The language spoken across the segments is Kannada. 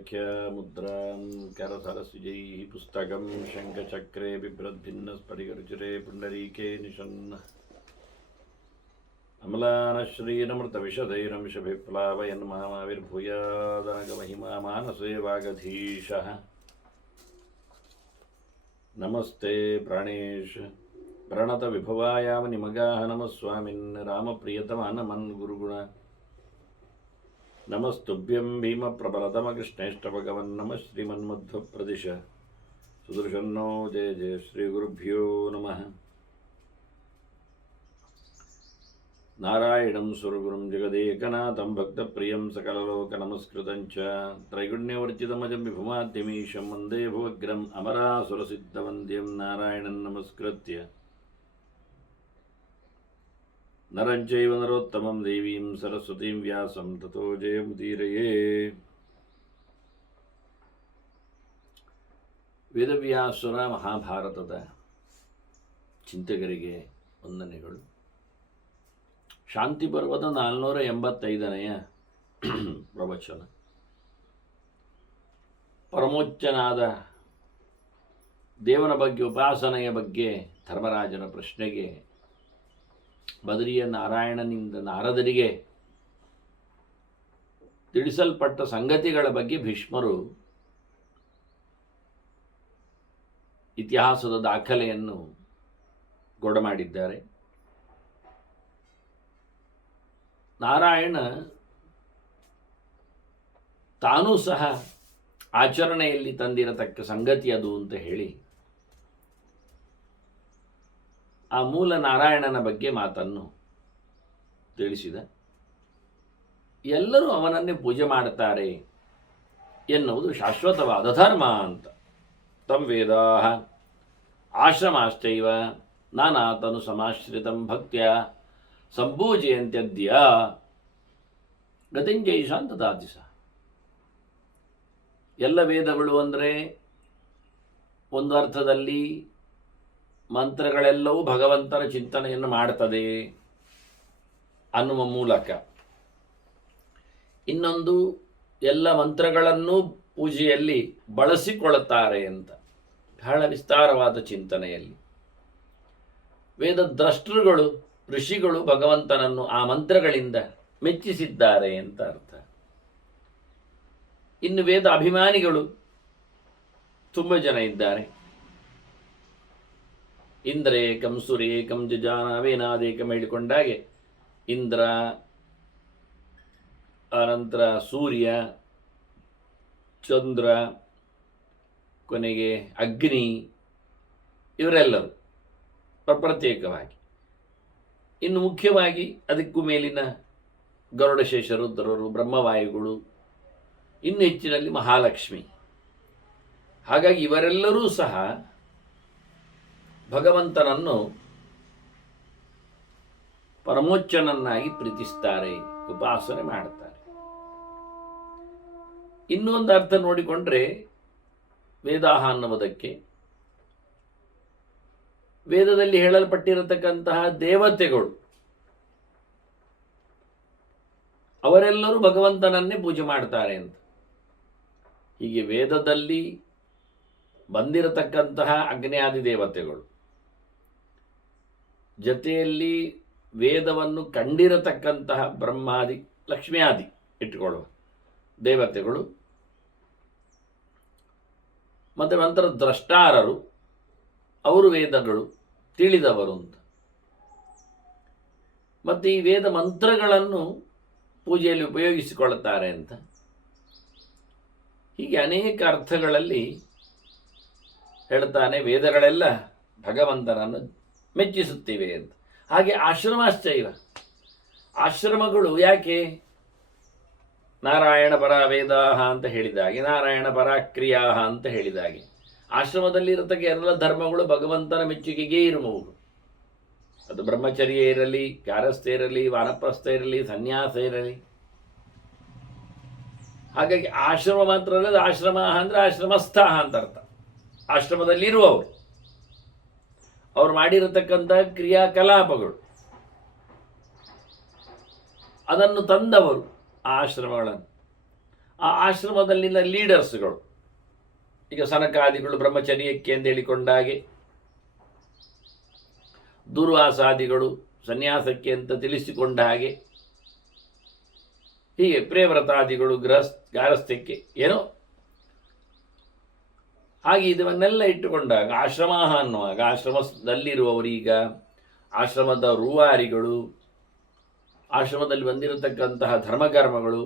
व्याख्यामुद्रां करसरसिजैः पुस्तकं शङ्खचक्रे बिभ्रद्भिन्नस्फटिकरुचिरे पुण्डरीके निषण्ण अम्लानश्रीनमृतविशदैरंशभिप्लावयन्मामाविर्भूयादनगमहिमा मानसे वागधीशः नमस्ते प्राणेश प्रणतविभवायावनिमगाः नमः स्वामिन् रामप्रियतमा नमन् गुरुगुण नमस्तुभ्यं भीमप्रबलतमकृष्णेष्टभगवन् नमः श्रीमन्मध्वप्रदिश सुदर्शन्नो जय जय श्रीगुरुभ्यो नमः नारायणं सुरगुरुं जगदेकनाथं भक्तप्रियं सकललोकनमस्कृतं च त्रैगुण्यवर्जितमजं विभुमाद्यमीशं वन्दे भुवग्रम् अमरासुरसिद्धवन्द्यं नारायणं नमस्कृत्य नरं चैव नरोत्तमं देवीं सरस्वतीं व्यासं ततो जयमुदीरये ವೇದವ್ಯಾಸರ ಮಹಾಭಾರತದ ಚಿಂತಕರಿಗೆ ವಂದನೆಗಳು. ಶಾಂತಿ ಪರ್ವದ 485ನೆಯ ಪ್ರವಚನ. ಪರಮೋಚ್ಚನಾದ ದೇವನ ಬಗ್ಗೆ, ಉಪಾಸನೆಯ ಬಗ್ಗೆ ಧರ್ಮರಾಜನ ಪ್ರಶ್ನೆಗೆ ಬದರಿಯ ನಾರಾಯಣನಿಂದ ನಾರದರಿಗೆ ತಿಳಿಸಲ್ಪಟ್ಟ ಸಂಗತಿಗಳ ಬಗ್ಗೆ ಭೀಷ್ಮರು ಇತಿಹಾಸದ ದಾಖಲೆಯನ್ನು ಗೊಡಮಾಡಿದ್ದಾರೆ. ನಾರಾಯಣ ತಾನೂ ಸಹ ಆಚರಣೆಯಲ್ಲಿ ತಂದಿರತಕ್ಕ ಸಂಗತಿ ಅದು ಅಂತ ಹೇಳಿ ಆ ಮೂಲ ನಾರಾಯಣನ ಬಗ್ಗೆ ಮಾತನ್ನು ತಿಳಿಸಿದ. ಎಲ್ಲರೂ ಅವನನ್ನೇ ಪೂಜೆ ಮಾಡುತ್ತಾರೆ ಎನ್ನುವುದು ಶಾಶ್ವತವಾದ ಧರ್ಮ ಅಂತ. ತಂ ವೇದಾಃ ಆಶ್ರಮಾಶ್ಚೈವ ನಾನಾತನು ಸಮಾಶ್ರಿತಂ ಭಕ್ತ್ಯ ಸಂಪೂಜಯಂತ್ಯದ್ಯ ಗತಿಂಜೈಷಾಂ ದದಾತಿ ಸಹ. ಎಲ್ಲ ವೇದಗಳು ಅಂದರೆ ಒಂದು ಅರ್ಥದಲ್ಲಿ ಮಂತ್ರಗಳೆಲ್ಲವೂ ಭಗವಂತನ ಚಿಂತನೆಯನ್ನು ಮಾಡುತ್ತದೆ ಅನ್ನುವ ಮೂಲಕ, ಇನ್ನೊಂದು ಎಲ್ಲ ಮಂತ್ರಗಳನ್ನೂ ಪೂಜೆಯಲ್ಲಿ ಬಳಸಿಕೊಳ್ಳುತ್ತಾರೆ ಅಂತ ಬಹಳ ವಿಸ್ತಾರವಾದ ಚಿಂತನೆಯಲ್ಲಿ. ವೇದದ್ರಷ್ಟೃಗಳು ಋಷಿಗಳು ಭಗವಂತನನ್ನು ಆ ಮಂತ್ರಗಳಿಂದ ಮೆಚ್ಚಿಸಿದ್ದಾರೆ ಅಂತ ಅರ್ಥ. ಇನ್ನು ವೇದ ಅಭಿಮಾನಿಗಳು ತುಂಬ ಜನ ಇದ್ದಾರೆ. ಇಂದ್ರೇಕಂ ಸುರೇಕಂ ಜಜಾನವೇನಾದೇಕಂ ಹೇಳಿಕೊಂಡಾಗೆ ಇಂದ್ರ, ಅನಂತರ ಸೂರ್ಯ, ಚಂದ್ರ, ಕೊನೆಗೆ ಅಗ್ನಿ, ಇವರೆಲ್ಲರೂ ಪ್ರತ್ಯೇಕವಾಗಿ. ಇನ್ನು ಮುಖ್ಯವಾಗಿ ಅದಕ್ಕೂ ಮೇಲಿನ ಗರುಡಶೇಷ ರುದ್ರರು, ಬ್ರಹ್ಮವಾಯುಗಳು, ಇನ್ನು ಹೆಚ್ಚಿನಲ್ಲಿ ಮಹಾಲಕ್ಷ್ಮಿ. ಹಾಗಾಗಿ ಇವರೆಲ್ಲರೂ ಸಹ ಭಗವಂತನನ್ನು ಪರಮೋಚ್ಚನನ್ನಾಗಿ ಪ್ರೀತಿಸ್ತಾರೆ, ಉಪಾಸನೆ ಮಾಡುತ್ತಾರೆ. ಇನ್ನೊಂದು ಅರ್ಥ ನೋಡಿಕೊಂಡ್ರೆ ವೇದಾಹ ಅನ್ನುವುದಕ್ಕೆ ವೇದದಲ್ಲಿ ಹೇಳಲ್ಪಟ್ಟಿರತಕ್ಕಂತಹ ದೇವತೆಗಳು ಅವರೆಲ್ಲರೂ ಭಗವಂತನನ್ನೇ ಪೂಜೆ ಮಾಡ್ತಾರೆ ಅಂತ. ಹೀಗೆ ವೇದದಲ್ಲಿ ಬಂದಿರತಕ್ಕಂತಹ ಅಗ್ನಿಯಾದಿ ದೇವತೆಗಳು, ಜೊತೆಯಲ್ಲಿ ವೇದವನ್ನು ಕಂಡಿರತಕ್ಕಂತಹ ಬ್ರಹ್ಮಾದಿ, ಲಕ್ಷ್ಮಿಯಾದಿ ಇಟ್ಟುಕೊಳ್ಳುವ ದೇವತೆಗಳು, ಮತ್ತು ನಂತರ ದ್ರಷ್ಟಾರರು, ಅವರು ವೇದಗಳು ತಿಳಿದವರು ಅಂತ. ಮತ್ತು ಈ ವೇದ ಮಂತ್ರಗಳನ್ನು ಪೂಜೆಯಲ್ಲಿ ಉಪಯೋಗಿಸಿಕೊಳ್ಳುತ್ತಾರೆ ಅಂತ. ಹೀಗೆ ಅನೇಕ ಅರ್ಥಗಳಲ್ಲಿ ಹೇಳ್ತಾನೆ ವೇದಗಳೆಲ್ಲ ಭಗವಂತನನ್ನು ಮೆಚ್ಚಿಸುತ್ತಿವೆ ಅಂತ. ಹಾಗೆ ಆಶ್ರಮಾಶ್ಚೈವ, ಆಶ್ರಮಗಳು ಯಾಕೆ ನಾರಾಯಣ ಪರ ವೇದಾಹ ಅಂತ ಹೇಳಿದಾಗೆ, ನಾರಾಯಣ ಪರ ಕ್ರಿಯಾಹ ಅಂತ ಹೇಳಿದಾಗೆ, ಆಶ್ರಮದಲ್ಲಿ ಇರತಕ್ಕ ಎಲ್ಲ ಧರ್ಮಗಳು ಭಗವಂತನ ಮೆಚ್ಚುಗೆಗೆ ಇರುವವು. ಅದು ಬ್ರಹ್ಮಚರ್ಯ ಇರಲಿ, ಗಾರಸ್ಥ ಇರಲಿ, ವಾನಪ್ರಸ್ಥ ಇರಲಿ, ಸನ್ಯಾಸ ಇರಲಿ. ಹಾಗಾಗಿ ಆಶ್ರಮ ಮಾತ್ರ ಅಲ್ಲ, ಆಶ್ರಮ ಅಂದರೆ ಆಶ್ರಮಸ್ಥ ಅಂತ ಅರ್ಥ. ಆಶ್ರಮದಲ್ಲಿರುವವರು, ಅವರು ಮಾಡಿರತಕ್ಕಂಥ ಕ್ರಿಯಾಕಲಾಪಗಳು, ಅದನ್ನು ತಂದವರು ಆ ಆಶ್ರಮಗಳನ್ನು. ಆ ಆಶ್ರಮದಲ್ಲಿನ ಲೀಡರ್ಸ್ಗಳು, ಈಗ ಸನಕಾದಿಗಳು ಬ್ರಹ್ಮಚರ್ಯಕ್ಕೆ ಎಂದು ಹೇಳಿಕೊಂಡಾಗೆ, ದುರ್ವಾಸಾದಿಗಳು ಸನ್ಯಾಸಕ್ಕೆ ಅಂತ ತಿಳಿಸಿಕೊಂಡ ಹಾಗೆ, ಹೀಗೆ ಪ್ರೇವ್ರತಾದಿಗಳು ಗಾರಸ್ಥ್ಯಕ್ಕೆ ಏನೋ ಹಾಗೆ ಇದನ್ನೆಲ್ಲ ಇಟ್ಟುಕೊಂಡಾಗ ಆಶ್ರಮ ಅನ್ನುವಾಗ ಆಶ್ರಮದಲ್ಲಿರುವವರೀಗ ಆಶ್ರಮದ ರೂವಾರಿಗಳು, ಆಶ್ರಮದಲ್ಲಿ ಬಂದಿರತಕ್ಕಂತಹ ಧರ್ಮಕರ್ಮಗಳು,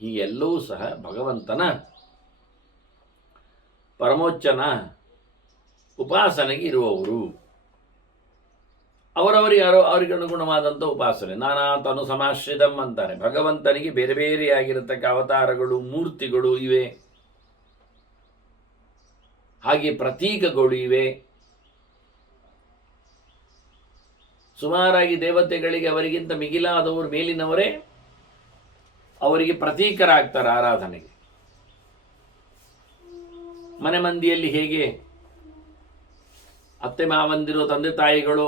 ಹೀಗೆಲ್ಲವೂ ಸಹ ಭಗವಂತನ ಪರಮೋಚ್ಚನ ಉಪಾಸನೆಗೆ ಇರುವವರು. ಅವರಿಗನುಗುಣವಾದಂಥ ಉಪಾಸನೆ. ನಾನಾ ತನು ಸಮಾಶ್ರಿತಂ ಅಂತಾರೆ. ಭಗವಂತನಿಗೆ ಬೇರೆ ಬೇರೆಯಾಗಿರತಕ್ಕ ಅವತಾರಗಳು, ಮೂರ್ತಿಗಳು ಇವೆ, ಹಾಗೆ ಪ್ರತೀಕಗಳು ಇವೆ. ಸುಮಾರಾಗಿ ದೇವತೆಗಳಿಗೆ ಅವರಿಗಿಂತ ಮಿಗಿಲಾದವರು ಮೇಲಿನವರೇ ಅವರಿಗೆ ಪ್ರತೀಕರಾಗ್ತಾರೆ ಆರಾಧನೆಗೆ. ಮನೆ ಮಂದಿಯಲ್ಲಿ ಹೇಗೆ ಅತ್ತೆ ಮಾವಂದಿರು, ತಂದೆ ತಾಯಿಗಳು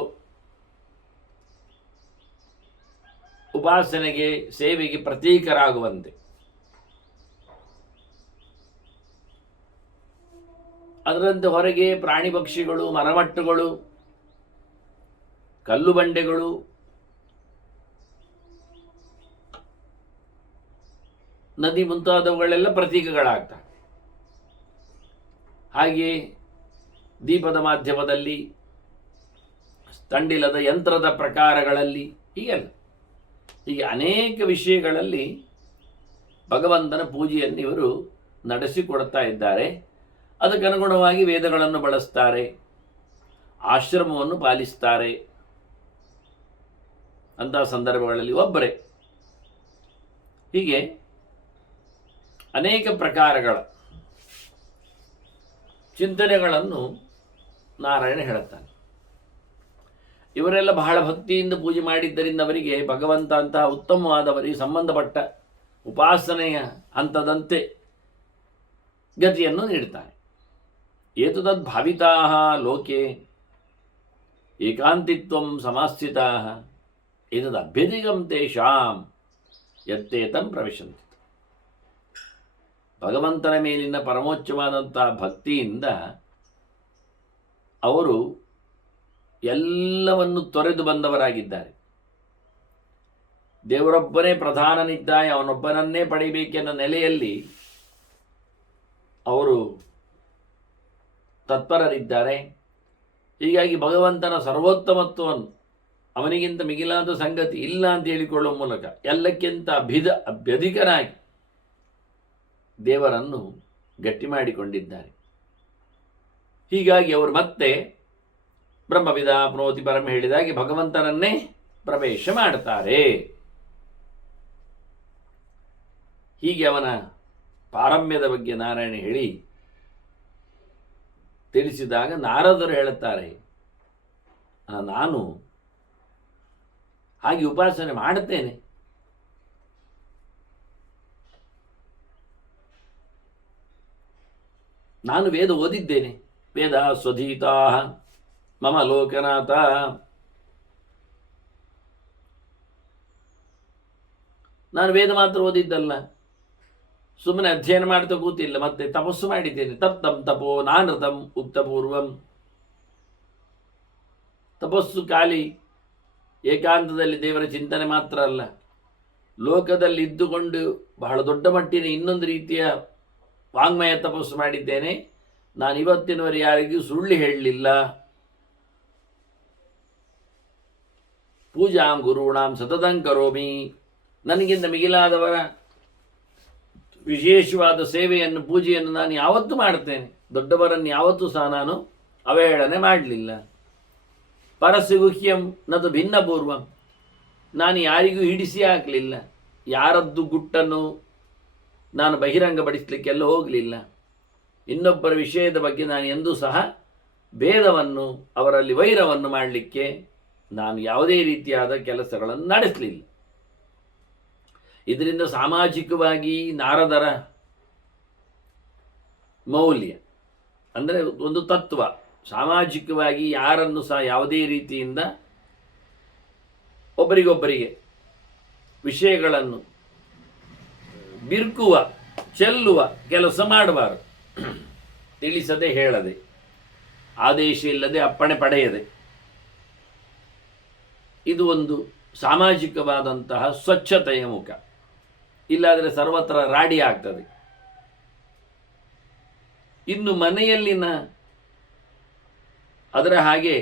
ಉಪಾಸನೆಗೆ ಸೇವೆಗೆ ಪ್ರತೀಕರಾಗುವಂತೆ, ಅದರಂತೆ ಹೊರಗೆ ಪ್ರಾಣಿ ಪಕ್ಷಿಗಳು, ಮರಮಟ್ಟುಗಳು, ಕಲ್ಲು ಬಂಡೆಗಳು, ನದಿ ಮುಂತಾದವುಗಳೆಲ್ಲ ಪ್ರತೀಕಗಳಾಗ್ತವೆ. ಹಾಗೆಯೇ ದೀಪದ ಮಾಧ್ಯಮದಲ್ಲಿ, ತಂಡಿಲದ ಯಂತ್ರದ ಪ್ರಕಾರಗಳಲ್ಲಿ, ಹೀಗೆ ಅನೇಕ ವಿಷಯಗಳಲ್ಲಿ ಭಗವಂತನ ಪೂಜೆಯನ್ನು ಇವರು ನಡೆಸಿಕೊಡ್ತಾ ಇದ್ದಾರೆ. ಅದಕ್ಕನುಗುಣವಾಗಿ ವೇದಗಳನ್ನು ಬಳಸ್ತಾರೆ, ಆಶ್ರಮವನ್ನು ಪಾಲಿಸ್ತಾರೆ. ಅಂತಹ ಸಂದರ್ಭಗಳಲ್ಲಿ ಒಬ್ಬರೇ ಹೀಗೆ ಅನೇಕ ಪ್ರಕಾರಗಳ ಚಿಂತನೆಗಳನ್ನು ನಾರಾಯಣ ಹೇಳುತ್ತಾನೆ. ಇವರೆಲ್ಲ ಬಹಳ ಭಕ್ತಿಯಿಂದ ಪೂಜೆ ಮಾಡಿದ್ದರಿಂದ ಅವರಿಗೆ ಭಗವಂತ ಅಂತಹ ಉತ್ತಮವಾದವರಿಗೆ ಸಂಬಂಧಪಟ್ಟ ಉಪಾಸನೆಯ ಹಂತದಂತೆ ಗತಿಯನ್ನು ನೀಡ್ತಾನೆ. ಏತದದ್ ಭಾವಿತಾ ಲೋಕೆ ಏಕಾಂತಿತ್ವಂ ಸಮಾಸ್ಥಿತಾ ಏತದ್ ಅಭ್ಯಧಿಗಂ ತೇಷಾಂ ಯತ್ತೇತಂ ಪ್ರವಿಶಂತಿ. ಭಗವಂತನ ಮೇಲಿನ ಪರಮೋಚ್ಚವಾದಂತಹ ಭಕ್ತಿಯಿಂದ ಅವರು ಎಲ್ಲವನ್ನು ತೊರೆದು ಬಂದವರಾಗಿದ್ದಾರೆ. ದೇವರೊಬ್ಬನೇ ಪ್ರಧಾನನಿದ್ದಾನೆ, ಅವನೊಬ್ಬನನ್ನೇ ಪಡೆಯಬೇಕೆನ್ನ ನೆಲೆಯಲ್ಲಿ ಅವರು ತತ್ಪರರಿದ್ದಾರೆ. ಹೀಗಾಗಿ ಭಗವಂತನ ಸರ್ವೋತ್ತಮತ್ವವನ್ನು, ಅವನಿಗಿಂತ ಮಿಗಿಲಾದ ಸಂಗತಿ ಇಲ್ಲ ಅಂತ ಹೇಳಿಕೊಳ್ಳುವ ಮೂಲಕ ಎಲ್ಲಕ್ಕಿಂತ ಅಭ್ಯಧಿಕನಾಗಿ ದೇವರನ್ನು ಗಟ್ಟಿ ಮಾಡಿಕೊಂಡಿದ್ದಾರೆ. ಹೀಗಾಗಿ ಅವರು ಮತ್ತೆ ಬ್ರಹ್ಮವಿದ ಪ್ರೋತಿ ಪರಮ ಹೇಳಿದಾಗೆ ಭಗವಂತನನ್ನೇ ಪ್ರವೇಶ ಮಾಡ್ತಾರೆ. ಹೀಗೆ ಅವನ ಪಾರಮ್ಯದ ಬಗ್ಗೆ ನಾರಾಯಣ ಹೇಳಿ ತಿಳಿಸಿದಾಗ ನಾರದರು ಹೇಳುತ್ತಾರೆ, ನಾನು ಹಾಗೆ ಉಪಾಸನೆ ಮಾಡುತ್ತೇನೆ, ನಾನು ವೇದ ಓದಿದ್ದೇನೆ, ವೇದ ಸ್ವಧೀತಾ ಮಮ ಲೋಕನಾಥ. ನಾನು ವೇದ ಮಾತ್ರ ಓದಿದ್ದಲ್ಲ, ಸುಮ್ಮನೆ ಅಧ್ಯಯನ ಮಾಡ್ತಾ ಕೂತಿಲ್ಲ, ಮತ್ತೆ ತಪಸ್ಸು ಮಾಡಿದ್ದೇನೆ. ತಪ್ತಂ ತಪೋ ನಾನೃತಂ ಉಕ್ತಪೂರ್ವಂ. ತಪಸ್ಸು ಖಾಲಿ ಏಕಾಂತದಲ್ಲಿ ದೇವರ ಚಿಂತನೆ ಮಾತ್ರ ಅಲ್ಲ, ಲೋಕದಲ್ಲಿ ಇದ್ದುಕೊಂಡು ಬಹಳ ದೊಡ್ಡ ಮಟ್ಟಿನ ಇನ್ನೊಂದು ರೀತಿಯ ವಾಂಗ್ಮಯ ತಪಸ್ಸು ಮಾಡಿದ್ದೇನೆ. ನಾನು ಇವತ್ತಿನವರೆಗೆ ಯಾರಿಗೂ ಸುಳ್ಳು ಹೇಳಲಿಲ್ಲ. ಪೂಜಾಂ ಗುರುಣಾಂ ಸತತಂ ಕರೋಮಿ. ನನಗಿಂತ ಮಿಗಿಲಾದವರ ವಿಶೇಷವಾದ ಸೇವೆಯನ್ನು, ಪೂಜೆಯನ್ನು ನಾನು ಯಾವತ್ತೂ ಮಾಡ್ತೇನೆ. ದೊಡ್ಡವರನ್ನು ಯಾವತ್ತೂ ಸಹ ನಾನು ಅವಹೇಳನೆ ಮಾಡಲಿಲ್ಲ. ಪರಸಿಗುಹ್ಯಂ ನದು ಭಿನ್ನ ಪೂರ್ವಂ. ನಾನು ಯಾರಿಗೂ ಹಿಡಿಸಿ ಹಾಕಲಿಲ್ಲ. ಯಾರದ್ದು ಗುಟ್ಟನ್ನು ನಾನು ಬಹಿರಂಗಪಡಿಸಲಿಕ್ಕೆಲ್ಲ ಹೋಗಲಿಲ್ಲ. ಇನ್ನೊಬ್ಬರ ವಿಷಯದ ಬಗ್ಗೆ ನಾನು ಎಂದೂ ಸಹ ಭೇದವನ್ನು, ಅವರಲ್ಲಿ ವೈರವನ್ನು ಮಾಡಲಿಕ್ಕೆ ನಾನು ಯಾವುದೇ ರೀತಿಯಾದ ಕೆಲಸಗಳನ್ನು ನಡೆಸಲಿಲ್ಲ. ಇದರಿಂದ ಸಾಮಾಜಿಕವಾಗಿ ನಾರದರ ಮೌಲ್ಯ ಅಂದರೆ ಒಂದು ತತ್ವ, ಸಾಮಾಜಿಕವಾಗಿ ಯಾರನ್ನು ಸಹ ಯಾವುದೇ ರೀತಿಯಿಂದ ಒಬ್ಬರಿಗೊಬ್ಬರಿಗೆ ವಿಷಯಗಳನ್ನು ಬಿರ್ಕುವ ಚೆಲ್ಲುವ ಕೆಲಸ ಮಾಡಬಾರದು. ತಿಳಿಸದೆ ಹೇಳದೆ, ಆದೇಶ ಇಲ್ಲದೆ ಅಪ್ಪಣೆ ಪಡೆಯದೆ. ಇದು ಒಂದು ಸಾಮಾಜಿಕವಾದಂತಹ ಸ್ವಚ್ಛತೆಯ ಮುಖ. ಇಲ್ಲಾದರೆ ಸರ್ವತ್ರ ರಾಡಿ ಆಗ್ತದೆ. ಇನ್ನು ಮನೆಯಲ್ಲಿನ ಅದರ ಹಾಗೆ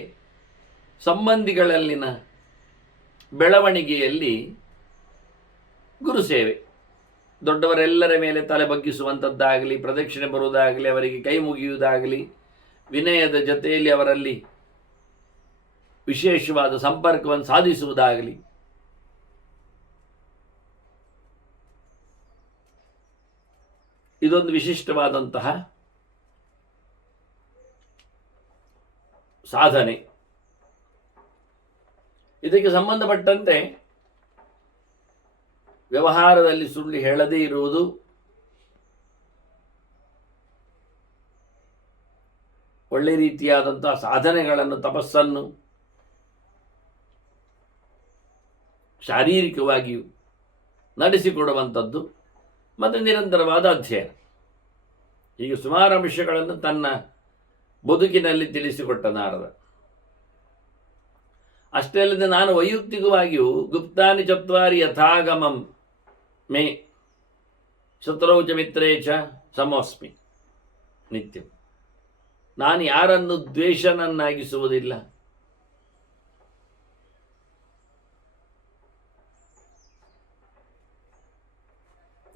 ಸಂಬಂಧಿಗಳಲ್ಲಿನ ಬೆಳವಣಿಗೆಯಲ್ಲಿ ಗುರುಸೇವೆ, ದೊಡ್ಡವರೆಲ್ಲರ ಮೇಲೆ ತಲೆ ಬಗ್ಗಿಸುವಂಥದ್ದಾಗಲಿ, ಪ್ರದಕ್ಷಿಣೆ ಬರುವುದಾಗಲಿ, ಅವರಿಗೆ ಕೈ ಮುಗಿಯುವುದಾಗಲಿ, ವಿನಯದ ಜೊತೆಯಲ್ಲಿ ಅವರಲ್ಲಿ ವಿಶೇಷವಾದ ಸಂಪರ್ಕವನ್ನು ಸಾಧಿಸುವುದಾಗಲಿ, ಇದೊಂದು ವಿಶಿಷ್ಟವಾದಂತಹ ಸಾಧನೆ. ಇದಕ್ಕೆ ಸಂಬಂಧಪಟ್ಟಂತೆ ವ್ಯವಹಾರದಲ್ಲಿ ಸುಳ್ಳು ಹೇಳದೇ ಇರುವುದು, ಒಳ್ಳೆ ರೀತಿಯಾದಂತಹ ಸಾಧನೆಗಳನ್ನು, ತಪಸ್ಸನ್ನು ಶಾರೀರಿಕವಾಗಿಯೂ ನಡೆಸಿಕೊಡುವಂಥದ್ದು ಮತ್ತು ನಿರಂತರವಾದ ಅಧ್ಯಯನ. ಹೀಗೆ ಸುಮಾರು ಅಂಶಗಳನ್ನು ತನ್ನ ಬದುಕಿನಲ್ಲಿ ತಿಳಿಸಿಕೊಟ್ಟ ನಾರದ. ಅಷ್ಟೇ ಅಲ್ಲದೆ ನಾನು ವೈಯಕ್ತಿಕವಾಗಿಯೂ ಗುಪ್ತಾನಿ ಚತ್ವಾರಿ ಯಥಾಗಮಂ ಮೇ ಶತ್ರೌ ಚ ಮಿತ್ರೇ ಚ ಸಮೋಸ್ಮಿ ನಿತ್ಯ. ನಾನು ಯಾರನ್ನು ದ್ವೇಷನನ್ನಾಗಿಸುವುದಿಲ್ಲ,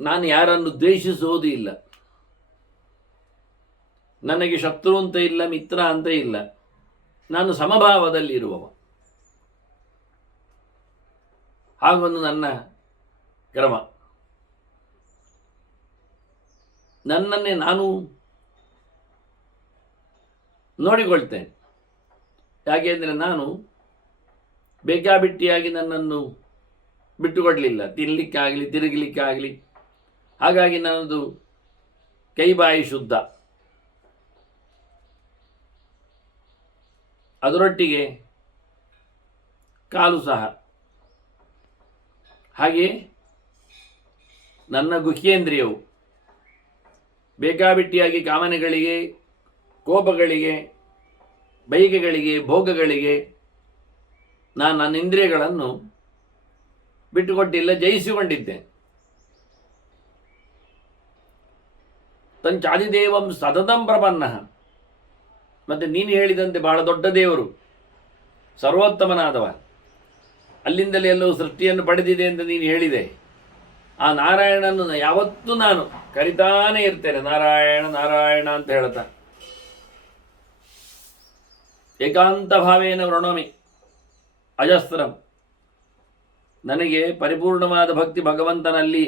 ನಾನು ಯಾರನ್ನು ದ್ವೇಷಿಸುವುದೂ ಇಲ್ಲ. ನನಗೆ ಶತ್ರು ಅಂತ ಇಲ್ಲ, ಮಿತ್ರ ಅಂತ ಇಲ್ಲ. ನಾನು ಸಮಭಾವದಲ್ಲಿರುವವ. ಹಾಗೊಂದು ನನ್ನ ಕ್ರಮ. ನನ್ನನ್ನೇ ನಾನು ನೋಡಿಕೊಳ್ತೇನೆ. ಯಾಕೆಂದರೆ ನಾನು ಬೇಕಾಬಿಟ್ಟಿಯಾಗಿ ನನ್ನನ್ನು ಬಿಟ್ಟುಕೊಡಲಿಲ್ಲ, ತಿನ್ನಲಿಕ್ಕಾಗಲಿ ತಿರುಗಲಿಕ್ಕಾಗಲಿ. ಹಾಗಾಗಿ ನನ್ನದು ಕೈಬಾಯಿ ಶುದ್ಧ. ಅದರೊಟ್ಟಿಗೆ ಕಾಲು ಸಹ. ಹಾಗೆಯೇ ನನ್ನ ಗುಹ್ಯೇಂದ್ರಿಯವು ಬೇಕಾಬಿಟ್ಟಿಯಾಗಿ ಕಾಮನೆಗಳಿಗೆ, ಕೋಪಗಳಿಗೆ, ಬೈಕೆಗಳಿಗೆ, ಭೋಗಗಳಿಗೆ ನಾನು ನನ್ನ ಇಂದ್ರಿಯಗಳನ್ನು ಬಿಟ್ಟುಕೊಟ್ಟಿಲ್ಲ, ಜಯಿಸಿಕೊಂಡಿದ್ದೇನೆ. ತಂಚಾದಿದೇವಂ ಸತತಂ ಪ್ರಪನ್ನ. ಮತ್ತು ನೀನು ಹೇಳಿದಂತೆ ಬಹಳ ದೊಡ್ಡ ದೇವರು, ಸರ್ವೋತ್ತಮನಾದವ, ಅಲ್ಲಿಂದಲೇ ಎಲ್ಲವೂ ಸೃಷ್ಟಿಯನ್ನು ಪಡೆದಿದೆ ಅಂತ ನೀನು ಹೇಳಿದೆ. ಆ ನಾರಾಯಣನನ್ನು ಯಾವತ್ತೂ ನಾನು ಕರಿತಾನೇ ಇರ್ತೇನೆ, ನಾರಾಯಣ ನಾರಾಯಣ ಅಂತ ಹೇಳ್ತಾ. ಏಕಾಂತ ಭಾವೇನ ವೃಣೋಮಿ ಅಜಸ್ರಂ. ನನಗೆ ಪರಿಪೂರ್ಣವಾದ ಭಕ್ತಿ ಭಗವಂತನಲ್ಲಿ.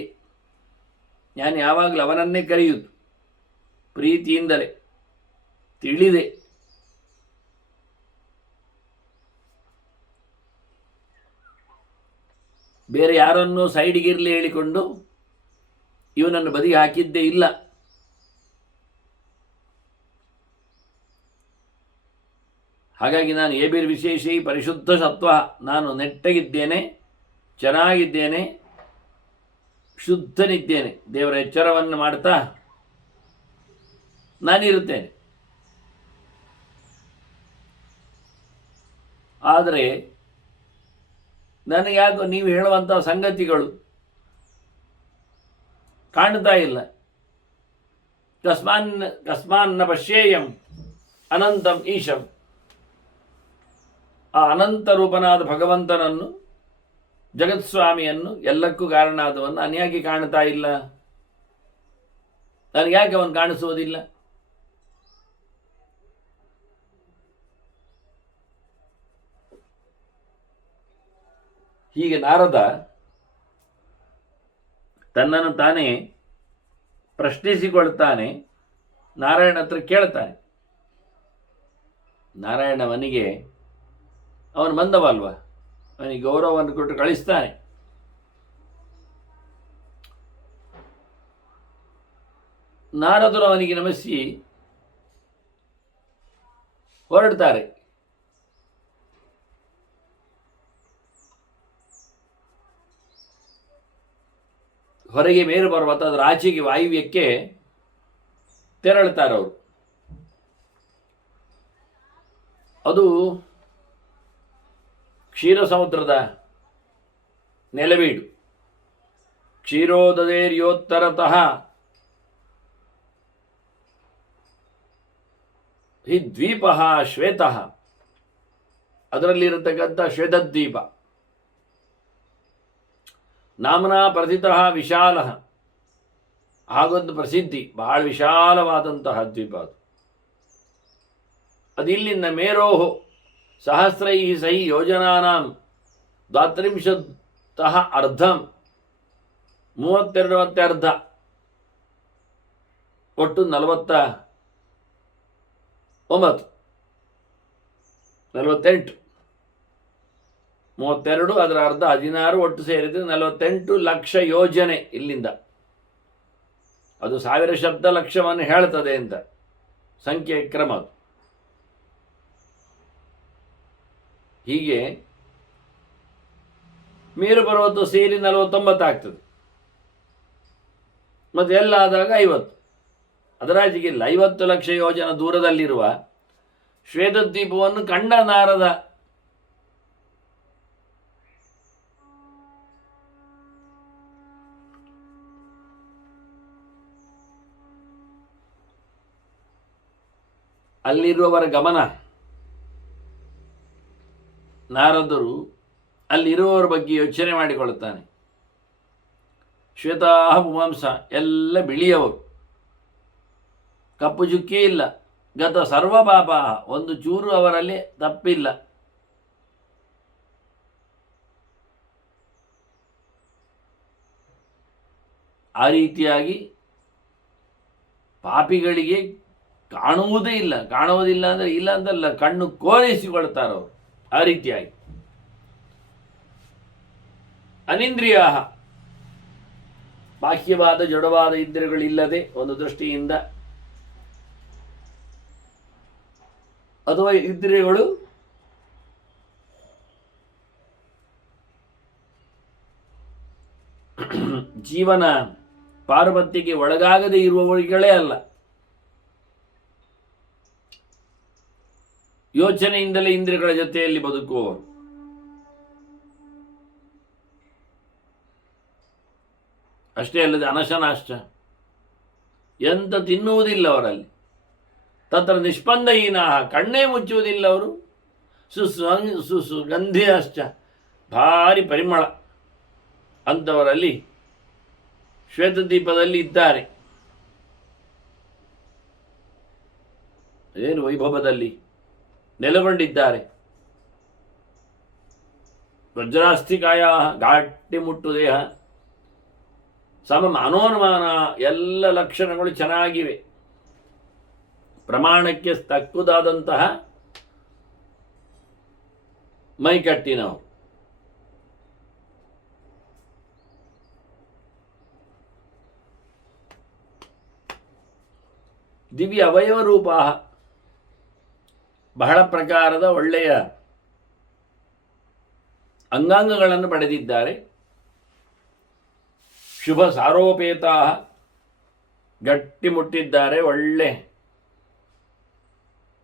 ನಾನು ಯಾವಾಗಲೂ ಅವನನ್ನೇ ಕರೆಯುವುದು, ಪ್ರೀತಿಯಿಂದಲೇ, ತಿಳಿದೆ. ಬೇರೆ ಯಾರನ್ನೂ ಸೈಡಿಗಿರಲಿ ಹೇಳಿಕೊಂಡು ಇವನನ್ನು ಬದಿಗೆ ಹಾಕಿದ್ದೇ ಇಲ್ಲ. ಹಾಗಾಗಿ ನಾನು ಏಬಿರ್ ವಿಶೇಷಿ ಪರಿಶುದ್ಧ ಸತ್ವ. ನಾನು ನೆಟ್ಟಗಿದ್ದೇನೆ, ಚೆನ್ನಾಗಿದ್ದೇನೆ, ಶುದ್ಧನಿದ್ದೇನೆ. ದೇವರ ಎಚ್ಚರವನ್ನು ಮಾಡ್ತಾ ನಾನಿರುತ್ತೇನೆ. ಆದರೆ ನನಗೆ ಯಾಕೋ ನೀವು ಹೇಳುವಂಥ ಸಂಗತಿಗಳು ಕಾಣ್ತಾ ಇಲ್ಲ. ಕಸ್ಮಾನ್ನ ಪಶ್ಯೇಯಂ ಅನಂತಂ ಈಶಂ. ಆ ಅನಂತ ರೂಪನಾದ ಭಗವಂತನನ್ನು, ಜಗತ್ಸ್ವಾಮಿಯನ್ನು, ಎಲ್ಲಕ್ಕೂ ಕಾರಣಾದವನ್ನು ನಾನು ಯಾಕೆ ಕಾಣ್ತಾ ಇಲ್ಲ? ನನಗೆ ಯಾಕೆ ಅವನು ಕಾಣಿಸುವುದಿಲ್ಲ? ಹೀಗೆ ನಾರದ ತನ್ನನ್ನು ತಾನೇ ಪ್ರಶ್ನಿಸಿಕೊಳ್ತಾನೆ, ನಾರಾಯಣ ಹತ್ರ ಕೇಳ್ತಾನೆ. ನಾರಾಯಣ ಅವನಿಗೆ, ಅವನು ಬಂದವ ಅಲ್ವಾ, ಅವನಿಗೆ ಗೌರವವನ್ನು ಕೊಟ್ಟು ಕಳಿಸ್ತಾನೆ. ನಾರದರು ಅವನಿಗೆ ನಮಸ್ಸಿ ಹೊರಡ್ತಾರೆ. ಹೊರಗೆ ಮೇರು ಪರ್ವತ ಅದರ ಆಚೆಗೆ ವಾಯುವ್ಯಕ್ಕೆ ತೆರಳುತ್ತಾರೆ ಅವರು. ಅದು ಕ್ಷೀರ ಸಮುದ್ರದ ನೆಲವೀಡು. ಕ್ಷೀರೋದದೇರ್ಯೋತ್ತರತಃ ಹಿ ದ್ವೀಪ ಶ್ವೇತ, ಅದರಲ್ಲಿರತಕ್ಕಂಥ ಶ್ವೇತದ್ವೀಪ. ನಾಮನಾ ಪ್ರಥಿತಃ ವಿಶಾಲ, ಹಾಗೊಂದು ಪ್ರಸಿದ್ಧಿ, ಬಹಳ ವಿಶಾಲವಾದಂತಹ ದ್ವೀಪ ಅದು. ಅದಿಲ್ಲಿಂದ ಮೇರೋಹು ಸಹಸ್ರೈ ಸೈ ಯೋಜನಾನಾಂ ದ್ವಾತ್ರಿಂಶತಃ ಅರ್ಧಂ, 32 ಮತ್ತೆ ಅರ್ಧ, ಒಟ್ಟು 49, 48, 32 ಅದರ ಅರ್ಧ 16, ಒಟ್ಟು ಸೇರಿದ್ರೆ 48 ಲಕ್ಷ ಯೋಜನೆ ಇಲ್ಲಿಂದ. ಅದು 1000 ಶಬ್ದ ಲಕ್ಷವನ್ನು ಹೇಳ್ತದೆ ಅಂತ ಸಂಖ್ಯೆ ಕ್ರಮ ಅದು. ಹೀಗೆ ಮೇರು ಪರ್ವತ ಸೇರಿ 49 ಆಗ್ತದೆ. ಮತ್ತು ಎಲ್ಲ ಆದಾಗ 50. ಅದರಾಚೆಗಿಲ್ಲ 50 ಲಕ್ಷ ಯೋಜನ ದೂರದಲ್ಲಿರುವ ಶ್ವೇತದ್ವೀಪವನ್ನು ಕಂಡ ನಾರದ ಅಲ್ಲಿರುವವರ ಗಮನ, ನಾರದರು ಅಲ್ಲಿರುವವರ ಬಗ್ಗೆ ಯೋಚನೆ ಮಾಡಿಕೊಳ್ಳುತ್ತಾನೆ. ಶ್ವೇತಾಹ ಪುಮಾಂಸ, ಎಲ್ಲ ಬಿಳಿಯವರು, ಕಪ್ಪು ಚುಕ್ಕಿ ಇಲ್ಲ. ಗತ ಸರ್ವ ಪಾಪ, ಒಂದು ಚೂರು ಅವರಲ್ಲಿ ತಪ್ಪಿಲ್ಲ. ಆ ರೀತಿಯಾಗಿ ಪಾಪಿಗಳಿಗೆ ಕಾಣುವುದೇ ಇಲ್ಲ. ಕಾಣುವುದಿಲ್ಲ ಅಂದರೆ ಇಲ್ಲ ಅಂತಲ್ಲ, ಕಣ್ಣು ಕೋರಿಸಿಕೊಳ್ತಾರವರು. ಆ ರೀತಿಯಾಗಿ ಅನಿಂದ್ರಿಯ, ಬಾಹ್ಯವಾದ ಜಡವಾದ ಇಂದ್ರಿಯಗಳಿಲ್ಲದೆ ಒಂದು ದೃಷ್ಟಿಯಿಂದ, ಅಥವಾ ಇಂದ್ರಿಯಗಳು ಜೀವನ ಪಾರ್ವತ್ಯಕ್ಕೆ ಒಳಗಾಗದೇ ಇರುವವರುಗಳೇ ಅಲ್ಲ. ಯೋಚನೆಯಿಂದಲೇ ಇಂದ್ರಿಯಗಳ ಜೊತೆಯಲ್ಲಿ ಬದುಕುವವರು. ಅಷ್ಟೇ ಅಲ್ಲದೆ ಅನಶನಾಷ್ಟ, ಎಂತ ತಿನ್ನುವುದಿಲ್ಲ ಅವರಲ್ಲಿ. ತತ್ರ ನಿಷ್ಪಂದಹೀನಾಹ, ಕಣ್ಣೇ ಮುಚ್ಚುವುದಿಲ್ಲ ಅವರು. ಸುಗಂಧಿ ಅಷ್ಟ, ಭಾರಿ ಪರಿಮಳ ಅಂಥವರಲ್ಲಿ ಶ್ವೇತದ್ವೀಪದಲ್ಲಿ ಇದ್ದಾರೆ. ಏನು ವೈಭವದಲ್ಲಿ ನೆಲೆಗೊಂಡಿದ್ದಾರೆ. ವಜ್ರಾಸ್ತಿಕಾಯ, ಘಾಟಿ ಮುಟ್ಟು ದೇಹ, ಸಮ ಮಾನೋನ್ಮಾನ, ಎಲ್ಲ ಲಕ್ಷಣಗಳು ಚೆನ್ನಾಗಿವೆ. ಪ್ರಮಾಣಕ್ಕೆ ತಕ್ಕುದಾದಂತಹ ಮೈಕಟ್ಟಿನವರು. ದಿವ್ಯ ಅವಯವ ರೂಪ, ಬಹಳ ಪ್ರಕಾರದ ಒಳ್ಳೆಯ ಅಂಗಾಂಗಗಳನ್ನು ಪಡೆದಿದ್ದಾರೆ. ಶುಭ ಸಾರೋಪೇತ, ಗಟ್ಟಿ ಮುಟ್ಟಿದ್ದಾರೆ. ಒಳ್ಳೆ